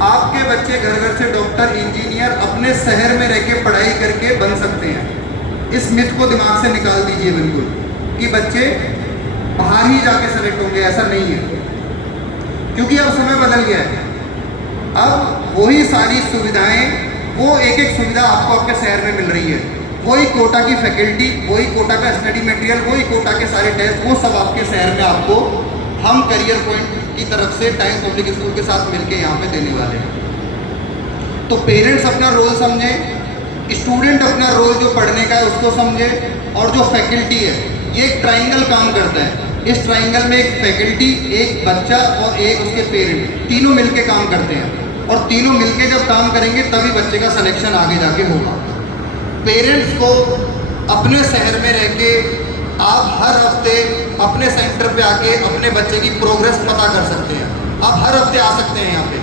आपके बच्चे घर घर से डॉक्टर, इंजीनियर अपने शहर में रह के पढ़ाई करके बन सकते हैं। इस मिथ को दिमाग से निकाल दीजिए बिल्कुल कि बच्चे बाहर ही जाके सेलेक्ट होंगे, ऐसा नहीं है। क्योंकि अब समय बदल गया है। अब वही सारी सुविधाएं, वो एक एक सुविधा आपको आपके शहर में मिल रही है। वही कोटा की फैकल्टी, वही कोटा का स्टडी मटेरियल, वही कोटा के सारे टेस्ट, वो सब आपके शहर में आपको हम करियर पॉइंट की तरफ से टाइम्स पब्लिक स्कूल के साथ मिलके यहाँ पे देने वाले हैं। तो पेरेंट्स अपना रोल समझे, स्टूडेंट अपना रोल जो पढ़ने का है उसको समझे, और जो फैकल्टी है ये एक ट्राइंगल काम करता है। इस ट्राइंगल में एक फैकल्टी, एक बच्चा और एक उसके पेरेंट, तीनों मिलके काम करते हैं। और तीनों मिलके जब काम करेंगे तभी बच्चे का सिलेक्शन आगे जाके होगा। पेरेंट्स को अपने शहर में रह के आप हर हफ्ते अपने सेंटर पे आके अपने बच्चे की प्रोग्रेस पता कर सकते हैं। आप हर हफ्ते आ सकते हैं यहाँ पे।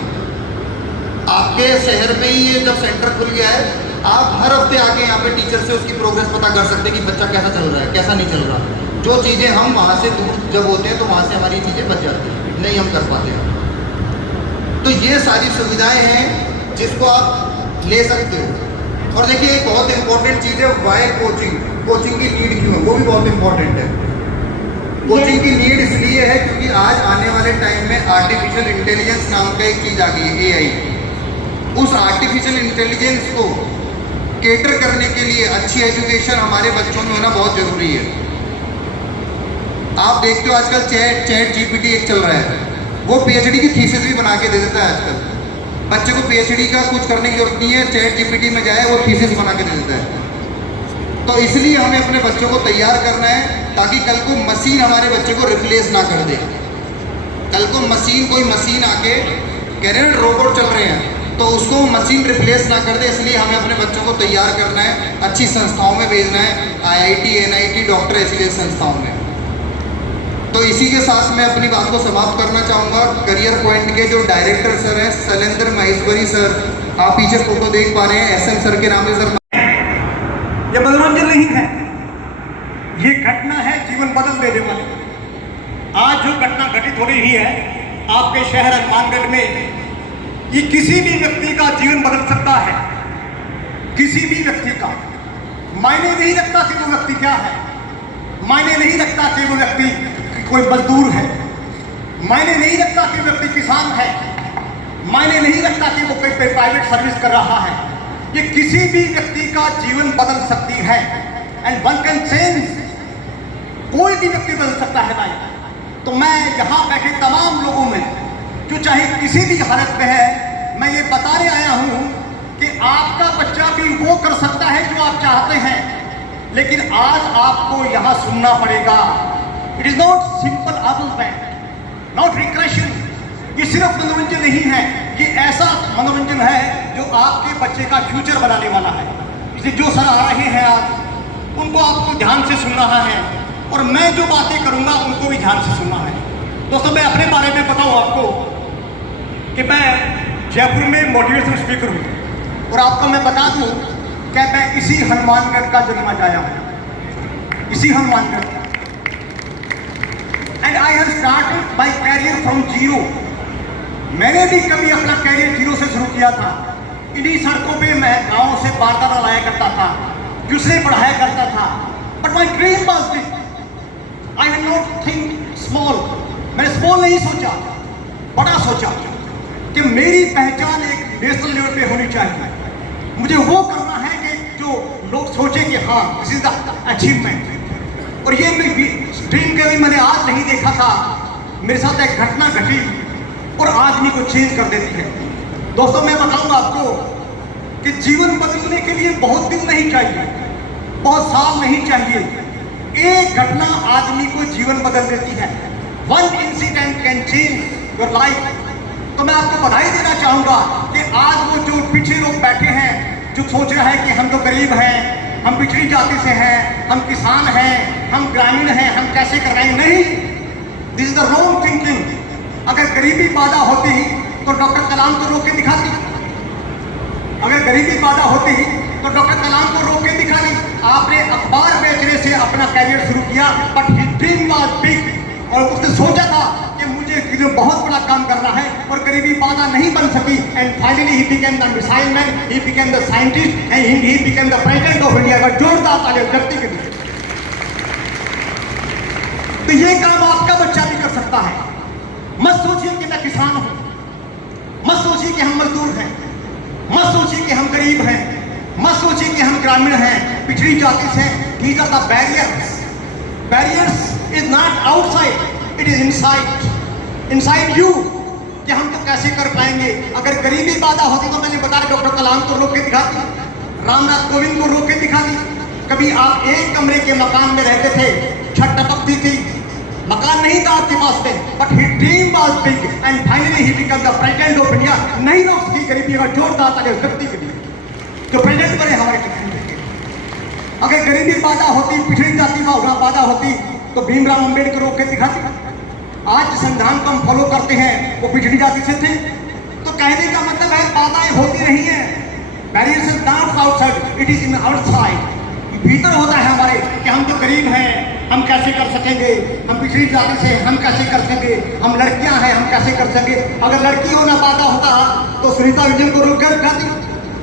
आपके शहर में ही ये जब सेंटर खुल गया है, आप हर हफ्ते आके यहाँ पे टीचर से उसकी प्रोग्रेस पता कर सकते हैं कि बच्चा कैसा चल रहा है, कैसा नहीं चल रहा। जो चीज़ें हम वहाँ से दूर जब होते हैं तो वहाँ से हमारी चीज़ें बच जाती हैं, नहीं हम कर पाते हैं। तो ये सारी सुविधाएँ हैं जिसको आप ले सकते हो। और देखिए एक बहुत इंपॉर्टेंट चीज़ है, वाई कोचिंग। कोचिंग की नीड क्यों है, वो भी बहुत इंपॉर्टेंट है। कोचिंग की नीड इसलिए है क्योंकि आज आने वाले टाइम में आर्टिफिशियल इंटेलिजेंस नाम का एक चीज़ आ गई है, AI। उस आर्टिफिशियल इंटेलिजेंस को केटर करने के लिए अच्छी एजुकेशन हमारे बच्चों में होना बहुत ज़रूरी है। आप देखते हो आजकल चैट जीपीटी एक चल रहा है, वो पीएचडी की थीसिस भी बना के दे देता है। आजकल बच्चे को पीएचडी का कुछ करने की जरूरत नहीं है, चैट जीपीटी में जाए वो थीसिस बना के दे देता है। तो इसलिए हमें अपने बच्चों को तैयार करना है ताकि कल को मशीन हमारे बच्चे को रिप्लेस ना कर दे। कल को कोई मशीन आके कह रहे हैं रोबोट चल रहे हैं, तो उसको मशीन रिप्लेस ना कर दे। इसलिए हमें अपने बच्चों को तैयार करना है, अच्छी संस्थाओं में भेजना है, IIT NIT डॉक्टर ऐसी संस्थाओं में। तो इसी के साथ मैं अपनी बात को समाप्त करना चाहूँगा। करियर पॉइंट के जो डायरेक्टर सर हैं शैलेंद्र माहेश्वरी सर, आप पीछे फोटो देख पा रहे हैं, SM सर के नाम से। सर ये मनोरंजन नहीं है, ये घटना है जीवन बदल देने वाली। आज जो घटना घटित हो रही है आपके शहर हनुमानगढ़ में, ये किसी भी व्यक्ति का जीवन बदल सकता है। किसी भी व्यक्ति का मायने नहीं रखता कि वो व्यक्ति क्या है, मायने नहीं रखता कि वो व्यक्ति कोई मजदूर है, मायने नहीं रखता कि व्यक्ति किसान है, मायने नहीं रखता कि वो कोई प्राइवेट सर्विस कर रहा है। ये किसी भी व्यक्ति का जीवन बदल सकती है। एंड वन कैन चेंज, कोई भी व्यक्ति बदल सकता है भाई। तो मैं यहाँ बैठे तमाम लोगों में जो चाहे किसी भी हालत में है, मैं ये बताने आया हूँ कि आपका बच्चा भी वो कर सकता है जो आप चाहते हैं, लेकिन आज आपको यहाँ सुनना पड़ेगा। It is not simple entertainment, not recreation. ये सिर्फ मनोरंजन नहीं है, ये ऐसा मनोरंजन है जो आपके बच्चे का फ्यूचर बनाने वाला है। इसलिए जो सर आ रहे हैं आज, उनको आपको ध्यान से सुन रहा है, और मैं जो बातें करूंगा उनको भी ध्यान से सुनना है। दोस्तों, मैं अपने बारे में बताऊं आपको कि मैं जयपुर में मोटिवेशनल स्पीकर हूं, और आपको मैं बता दूं कि मैं इसी हनुमानगढ़ का जन्म आया हूं, इसी Hanumangarh. And I have started my career from zero. मैंने भी कभी अपना कैरियर जीरो से शुरू किया था। इन्हीं सड़कों पे मैं गांव से बारदाना लाया करता था, दूसरे पढ़ाया करता था। But my dream was big. I have not think small. मैंने स्मॉल नहीं सोचा, बड़ा सोचा कि मेरी पहचान एक नेशनल लेवल पे होनी चाहिए। मुझे वो करना है कि जो लोग सोचे कि हाँ दिस इज द अचीवमेंट। और ये ड्रीम कभी मैंने आज नहीं देखा था। मेरे साथ एक घटना घटी और आदमी को चेंज कर देती है। दोस्तों, मैं बताऊंगा आपको कि जीवन बदलने के लिए बहुत दिन नहीं चाहिए, बहुत साल नहीं चाहिए। एक घटना आदमी को जीवन बदल देती है। One incident can change your life. तो मैं आपको बधाई देना चाहूंगा कि आज वो जो पीछे लोग बैठे हैं, जो सोच रहे हैं कि हम तो गरीब हैं, हम पिछड़ी जाति से हैं, हम किसान हैं, हम ग्रामीण हैं, हम कैसे कर रहे हैं। नहीं, this is the wrong thinking. अगर गरीबी पैदा होती तो डॉक्टर कलाम को रोक के दिखाती। अगर गरीबी पैदा होती तो डॉक्टर कलाम को रोक के दिखाती। आपने अखबार बेचने से अपना कैरियर शुरू किया, but his dream was big. और उसने सोचा था कि मुझे बहुत बड़ा काम करना है, और गरीबी पैदा नहीं बन सकी। And finally he became the missile man, he became the scientist, and he became the president of India. अगर जोरदार तालियां व्यक्ति के लिए। तो ये काम आपका बच्चा भी कर सकता है। मत सोचिए कि मैं किसान हूं, मत सोचिए कि हम मजदूर हैं, मत सोचिए कि हम गरीब हैं, मत सोचिए कि हम ग्रामीण हैं, पिछड़ी जाति से। These are the barriers. Barriers is not outside, it is inside you. कि हम तो कैसे कर पाएंगे। अगर गरीबी पैदा होती तो मैंने बताया डॉक्टर कलाम को रोक के दिखाती, रामनाथ कोविंद को रोक के दिखाती। कभी आप एक कमरे के मकान में रहते थे, छत टपकती थी, मकान नहीं था आपके पास में, but he dream was big and finally he become the president of India. नहीं रोक सकी गरीबी। अगर जोरदार तालियां व्यक्ति के लिए जो प्रेसिडेंट बने हमारे कंट्री के। अगर गरीबी पैदा होती, पिछड़ी जाति का पैदा होती, तो भीमराव अंबेडकर रोक के दिखाती। आज संविधान को हम फॉलो करते हैं, वो पिछड़ी जाति से थे। तो कहने का मतलब है बाधाएं होती रही हैं। Barriers is not outside, it is in outside. भीतर होता है हमारे कि हम तो गरीब हैं, हम कैसे कर सकेंगे, हम पिछड़ी जाति से हम कैसे कर सकेंगे, हम लड़कियां हैं हम कैसे कर सकेंगे। अगर लड़की होना पैदा होता तो सुनीता विलियम को रोक कर दिखाती,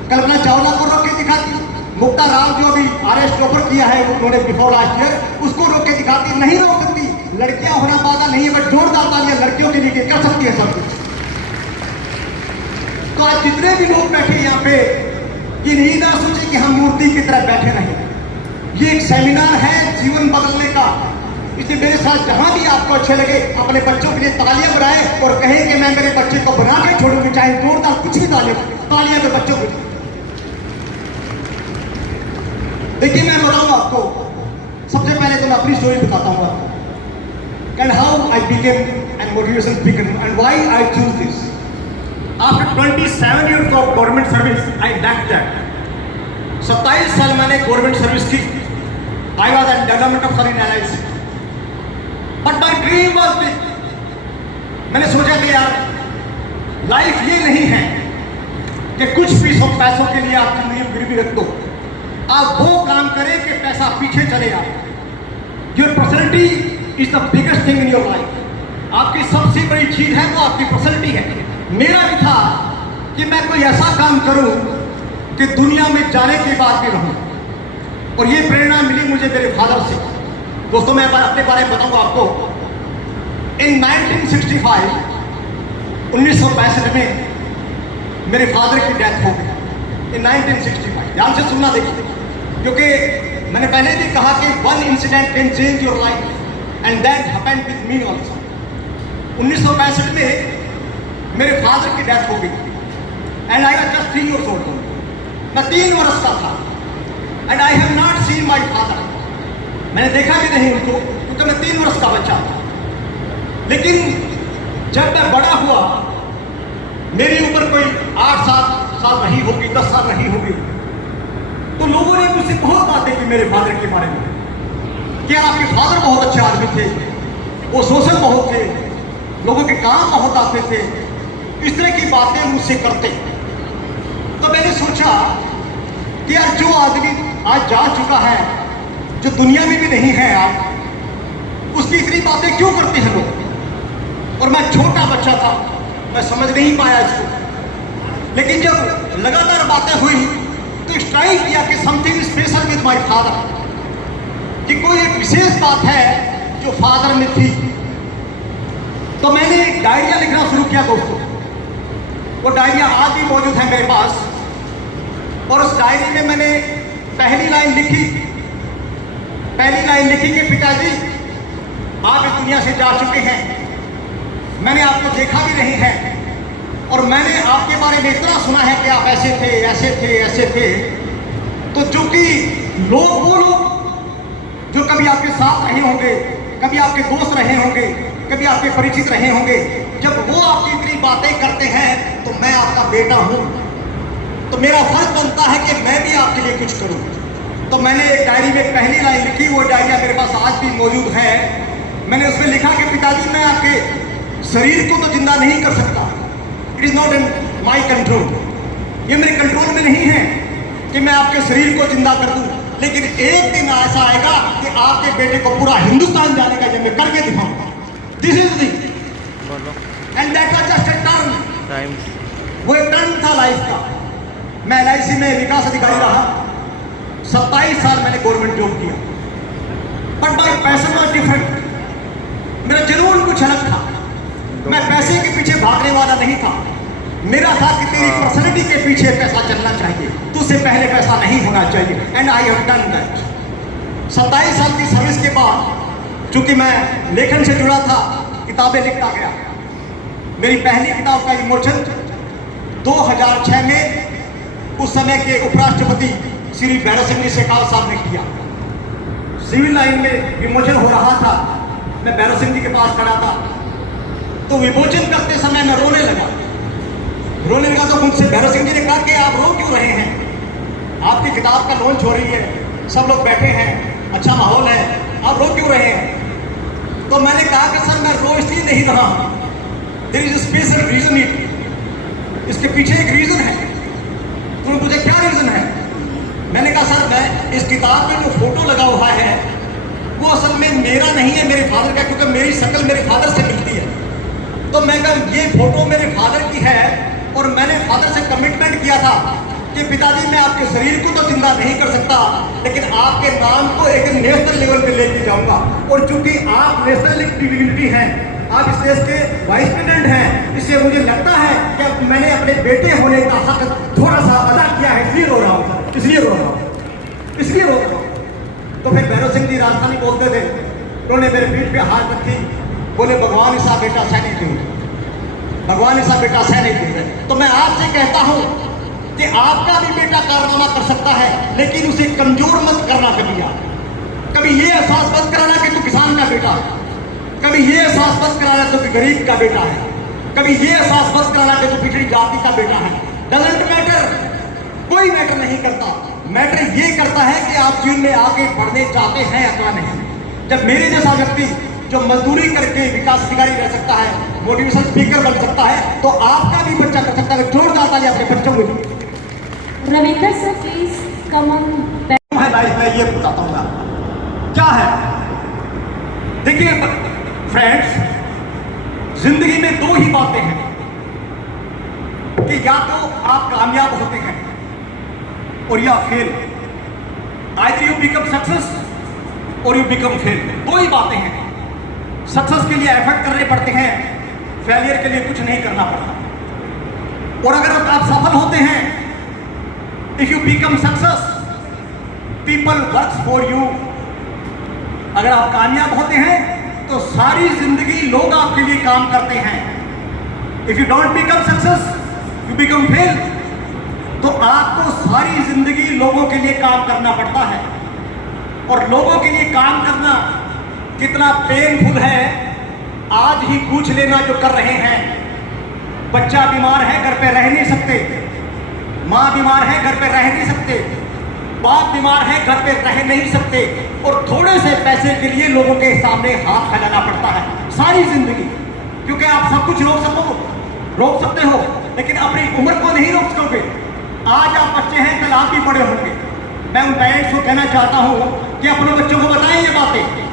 कल्पना चावला को रोक के दिखाती, मुक्ता राव जो अभी RS टॉपर किया है उन्होंने बिफोर लास्ट ईयर, उसको रोक के दिखाती। नहीं रोक सकती। लड़कियां होना पैदा नहीं है, बट जोरदार तालियां लड़कियों के लिए कर सकती है सब कुछ। तो आज जितने भी लोग बैठे यहाँ पे, कि नहीं ना सोचे कि हम मूर्ति की तरह बैठे रहें। ये एक सेमिनार है जीवन बदलने का। इसलिए मेरे साथ जहां भी आपको अच्छे लगे अपने बच्चों के लिए तालियां बनाएं और कहें कि मैं मेरे बच्चे को बना के छोड़ूंगी, चाहे जोरदार कुछ भी तालियां मेरे बच्चों को। देखिए मैं बताऊं आपको, सबसे पहले तो मैं अपनी स्टोरी बताता हूं आपको, and how I became an motivation speaker and why I choose this. After 27 years of government service I lacked that. 27 साल मैंने गवर्नमेंट सर्विस की। I was at development officer in LIC, but my dream was big. मैंने सोचा कि यार लाइफ ये नहीं है कि कुछ पैसों के लिए आप जिंदगी गिरवी रख दो। आप वो काम करें कि पैसा पीछे चले आप। Your personality is the biggest thing in your life. आपकी सबसे बड़ी चीज है वो आपकी पर्सनैलिटी है। मेरा भी था कि मैं कोई ऐसा काम करूं कि दुनिया में जाने के बाद भी रहूं, और ये प्रेरणा मिली मुझे मेरे फादर से। दोस्तों मैं अपने बारे में बताऊंगा आपको। इन 1965 1965 में मेरे फादर की डेथ हो गई। इन 1965, ध्यान से सुनना देखिए, क्योंकि मैंने पहले भी कहा कि one incident can change your life and that happened with me also. 1965 में मेरे फादर की डेथ हो गई and I was just 3 years old। मैं 3 वर्ष का था and I have not seen my father. मैंने देखा भी नहीं उनको, क्योंकि मैं 3 वर्ष का बच्चा था। लेकिन जब मैं बड़ा हुआ, मेरी उम्र कोई 8-7 साल रही होगी, 10 साल रही होगी, तो लोगों ने मुझसे बहुत बातें की मेरे फादर के बारे में कि आपके फादर बहुत अच्छे आदमी थे, वो सोशल बहुत थे, लोगों के काम बहुत आते थे, इस तरह की बातें मुझसे करते। तो मैंने सोचा कि यार जो आदमी आज जा चुका है, जो दुनिया में भी नहीं है आज, उसकी इतनी बातें क्यों करते हैं लोग। और मैं छोटा बच्चा था, मैं समझ नहीं पाया इसको। लेकिन जब लगातार बातें हुई तो स्ट्राइक किया कि something special with my father, कि कोई एक विशेष बात है जो फादर में थी। तो मैंने एक डायरिया लिखना शुरू किया दोस्तों। वो डायरिया आज भी मौजूद है मेरे पास, और उस डायरी में मैंने पहली लाइन लिखी कि पिताजी आप इस दुनिया से जा चुके हैं, मैंने आपको देखा भी नहीं है, और मैंने आपके बारे में इतना सुना है कि आप ऐसे थे ऐसे थे ऐसे थे। तो जो कि वो लोग जो कभी आपके साथ रहे होंगे, कभी आपके दोस्त रहे होंगे, कभी आपके परिचित रहे होंगे, जब वो आपकी इतनी बातें करते हैं तो मैं आपका बेटा हूं, तो मेरा फर्ज बनता है कि मैं भी आपके लिए कुछ करूं। तो मैंने एक डायरी में पहली लाइन लिखी, वो डायरिया मेरे पास आज भी मौजूद है। मैंने उसमें लिखा कि पिताजी मैं आपके शरीर को तो जिंदा नहीं कर सकता, it is not in my control, ये मेरे कंट्रोल में नहीं है कि मैं आपके शरीर को जिंदा कर दूं, लेकिन एक दिन ऐसा आएगा कि आपके बेटे को पूरा हिंदुस्तान जाने का जब मैं करके दिखाऊंगा। This is the end that was just a turn. वो एक टर्न था लाइफ का। मैं LIC में विकास अधिकारी रहा, 27 साल मैंने गवर्नमेंट जॉब किया, but my passion was different. मेरा जुनून कुछ अलग था। मैं पैसे के पीछे भागने वाला नहीं था। मेरा था कि तेरी पर्सनैलिटी के पीछे पैसा चलना चाहिए, तुझसे पहले पैसा नहीं होना चाहिए, and I have done that. 27 साल की सर्विस के बाद चूंकि मैं लेखन से जुड़ा था, किताबें लिखता गया। मेरी पहली किताब का विमोचन 2006 में उस समय के उपराष्ट्रपति श्री भैरव सिंह शेखावत साहब ने किया। सिविल लाइन में विमोचन हो रहा था, मैं भैरव सिंह जी के पास खड़ा था, तो विमोचन करते समय मैं रोने लगा। तो मुझसे भैरव सिंह जी ने कहा कि आप रो क्यों रहे हैं, आपकी किताब का लॉन्च हो रही है, सब लोग बैठे हैं, अच्छा माहौल है, आप रो क्यों रहे हैं। तो मैंने कहा कि सर मैं रो इसलिए नहीं रहा, there is a special reason it, इसके पीछे एक रीजन है। तो मुझे क्या रीजन है। मैंने कहा सर मैं इस किताब में जो फोटो लगा हुआ है वो असल में मेरा नहीं है, मेरे फादर का, क्योंकि मेरी शक्ल मेरे फादर से मिलती है। तो मैं कहा ये फोटो मेरे फादर की है, और मैंने फादर से कमिटमेंट किया था कि पिताजी मैं आपके शरीर को तो जिंदा नहीं कर सकता, लेकिन आपके नाम को एक नेशनल लेवल पे लेके जाऊंगा। और चूंकि आप नेशनल डिग्निटी हैं, आप इस देश के वाइस प्रेसिडेंट हैं, इसलिए मुझे लगता है कि मैंने अपने बेटे होने का हक थोड़ा सा अदा किया है, इसलिए रो रहा हूँ सर, इसलिए रो रहा हूँ, इसलिए रो रहा हूँ। तो फिर भैरव सिंह जी राजस्थानी बोलते थे, उन्होंने मेरे पीठ पे हाथ रखी, बोले भगवान ऐसा बेटा सैनिक थी, भगवान ऐसा बेटा सैनिक थी। तो मैं आपसे कहता हूँ कि आपका भी बेटा कारनामा कर सकता है, लेकिन उसे कमजोर मत करना कभी आप। कभी ये एहसास मत कराना कि तू किसान का बेटा है, कभी ये एहसास मत कराना तो कि गरीब का बेटा है, कभी ये एहसास मत कराना कि तू पिछड़ी जाति का बेटा है। डजंट मैटर, कोई मैटर नहीं करता। मैटर ये करता है कि आप जीवन में आगे बढ़ने चाहते हैं अथवा नहीं। जब मेरे जैसा व्यक्ति जो मजदूरी करके विकास अधिकारी रह सकता है, मोटिवेशन स्पीकर बन सकता है, तो आपका भी बच्चा कर सकता है। जोरदार ताली अपने बच्चों को। Ravinder sir please come on. है लाइफ में, ये बताता हूँ मैं क्या है। देखिए फ्रेंड्स, जिंदगी में दो ही बातें हैं कि या तो आप कामयाब होते हैं और या fail. Either you become success और यू बिकम फेल। दो ही बातें हैं। सक्सेस के लिए एफर्ट करने पड़ते हैं, फेलियर के लिए कुछ नहीं करना पड़ता। और अगर आप सफल होते हैं, if you become success, people works for you. अगर आप कामयाब होते हैं तो सारी जिंदगी लोग आपके लिए काम करते हैं। If you don't become success, you become fail, तो आपको सारी जिंदगी लोगों के लिए काम करना पड़ता है। और लोगों के लिए काम करना कितना पेनफुल है, आज ही पूछ लेना जो कर रहे हैं। बच्चा बीमार है, घर पे रह नहीं सकते, माँ बीमार है, घर पे रह नहीं सकते, बाप बीमार है, घर पे रह नहीं सकते, और थोड़े से पैसे के लिए लोगों के सामने हाथ फैलाना पड़ता है सारी जिंदगी। क्योंकि आप सब कुछ रोक सकते हो, लेकिन अपनी उम्र को नहीं रोक सकोगे। आज आप बच्चे हैं, कल आप भी बड़े होंगे। मैं उन पेरेंट्स को कहना चाहता हूं कि अपने बच्चों को बताएं ये बातें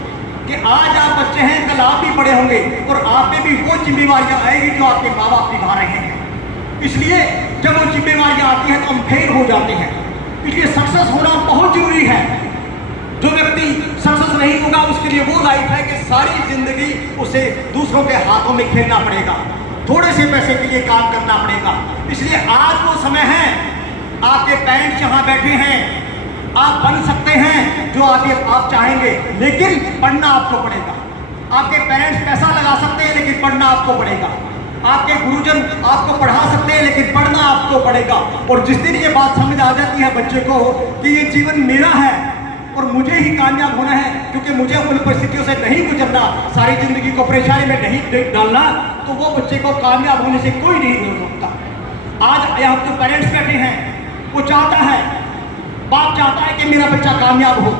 कि आज आप बच्चे हैं, कल आप भी बड़े होंगे, और आप पे भी वो जिम्मेवारियां आएगी जो आपके माँ बाप निभा रहे हैं। इसलिए जब वो जिम्मेवारियां आती हैं तो हम फेल हो जाते हैं। इसलिए सक्सेस होना बहुत जरूरी है। जो व्यक्ति सक्सेस नहीं होगा, उसके लिए वो लाइफ है कि सारी जिंदगी उसे दूसरों के हाथों में खेलना पड़ेगा, थोड़े से पैसे के लिए काम करना पड़ेगा। इसलिए आज वो समय है, आपके पेरेंट्स जहां बैठे हैं, आप बन सकते हैं जो आप चाहेंगे, लेकिन पढ़ना आपको पड़ेगा। आपके पेरेंट्स पैसा लगा सकते हैं, लेकिन पढ़ना आपको पड़ेगा। आपके गुरुजन आपको पढ़ा सकते हैं, लेकिन पढ़ना आपको पड़ेगा। और जिस दिन ये बात समझ आ जाती है बच्चे को कि ये जीवन मेरा है और मुझे ही कामयाब होना है, क्योंकि मुझे उन परिस्थितियों से नहीं गुजरना, सारी जिंदगी को परेशानी में नहीं डालना, तो वो बच्चे को कामयाब होने से कोई नहीं रोक सकता। आज यहाँ तो पेरेंट्स बैठे हैं, वो चाहता है, बाप चाहता है कि मेरा बच्चा कामयाब हो,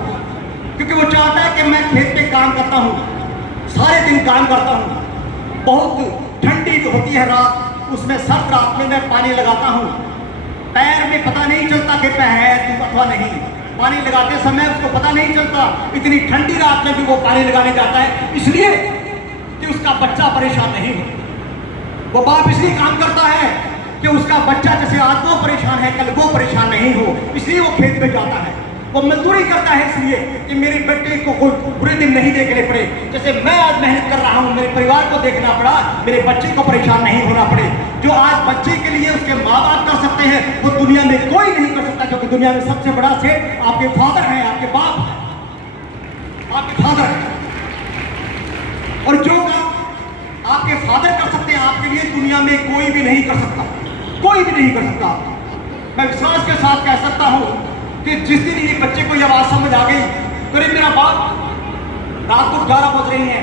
क्योंकि वो चाहता है कि मैं खेत पे काम करता हूँ, सारे दिन काम करता हूँ, बहुत ठंडी जो होती है रात, उसमें सर्द रात में मैं पानी लगाता हूँ, पैर में पता नहीं चलता कि पैर है अथवा नहीं, पानी लगाते समय उसको पता नहीं चलता, इतनी ठंडी रात में भी वो पानी लगाने जाता है, इसलिए कि उसका बच्चा परेशान नहीं हो। वो बाप इसलिए काम करता है कि उसका बच्चा जैसे आज वो परेशान है, कल वो परेशान नहीं हो, इसलिए वो खेत में जाता है। वो मजदूरी करता है इसलिए कि मेरे बेटे को कोई बुरे दिन नहीं देखने पड़े। जैसे मैं आज मेहनत कर रहा हूँ, मेरे परिवार को देखना पड़ा, मेरे बच्चे को परेशान नहीं होना पड़े। जो आज बच्चे के लिए उसके माँ बाप कर सकते हैं, वो दुनिया में कोई नहीं कर सकता, क्योंकि दुनिया में सबसे बड़ा सेठ आपके फादर है, आपके बाप, आपके फादर है। और जो काम आपके फादर कर सकते हैं, आपके लिए दुनिया में कोई भी नहीं कर सकता, कोई भी नहीं कर सकता। मैं विश्वास के साथ कह सकता हूँ कि जिस दिन ये बच्चे को ये बात समझ आ गई, करीब मेरा बाप रात को 11 बज रही है,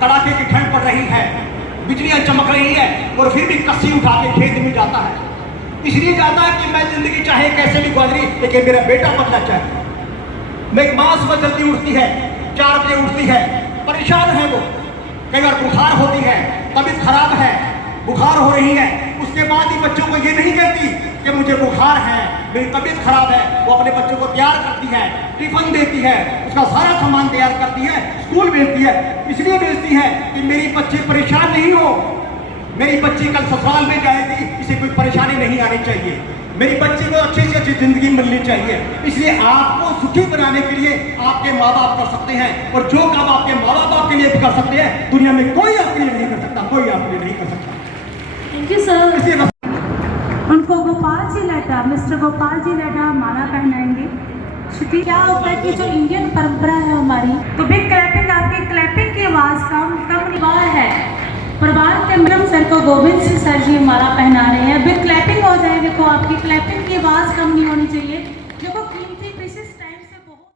कड़ाके की ठंड पड़ रही है, बिजलियां चमक रही है, और फिर भी कस्सी उठा के खेत में जाता है। इसलिए जाता है कि मैं जिंदगी चाहे कैसे भी गुजरी, लेकिन मेरा बेटा बनना चाहिए। मेरी माँ सुबह जल्दी उठती है, 4 बजे उठती है, परेशान है वो, कई बार बुखार होती है, तबीयत खराब है, बुखार हो रही है, उसके बाद ही बच्चों को ये नहीं कहती कि मुझे बुखार है, मेरी तबीयत खराब है। वो अपने बच्चों को तैयार करती है, टिफिन देती है, उसका सारा सामान तैयार करती है, स्कूल भेजती है। इसलिए भेजती है कि मेरी बच्चे परेशान नहीं हो, मेरी बच्ची कल ससुराल में जाएगी, इसे कोई परेशानी नहीं आनी चाहिए। मेरी बच्ची को अच्छी से अच्छी जिंदगी मिलनी चाहिए। इसलिए आपको सुखी बनाने के लिए आपके माँ बाप कर सकते हैं, और जो काम आपके माँ बाप आपके लिए भी कर सकते हैं, दुनिया में कोई आपके लिए नहीं कर सकता, कोई आपके लिए नहीं कर सकता। Thank you sir. इसलिए उनको गोपाल जी लड्डा, मिस्टर गोपाल जी लड्डा माला पहनाएंगे। श्रुति, क्या होता है कि जो इंडियन परंपरा है हमारी, तो बिग क्लैपिंग, आपकी क्लैपिंग की आवाज़ कम निवार है। प्रभात के मैडम सर को गोविंद सिंह सर जी माला पहना रहे हैं। बिग क्लैपिंग हो जाए, देखो आपकी क्लैपिंग की आवाज़ कम नहीं होनी चाहिए।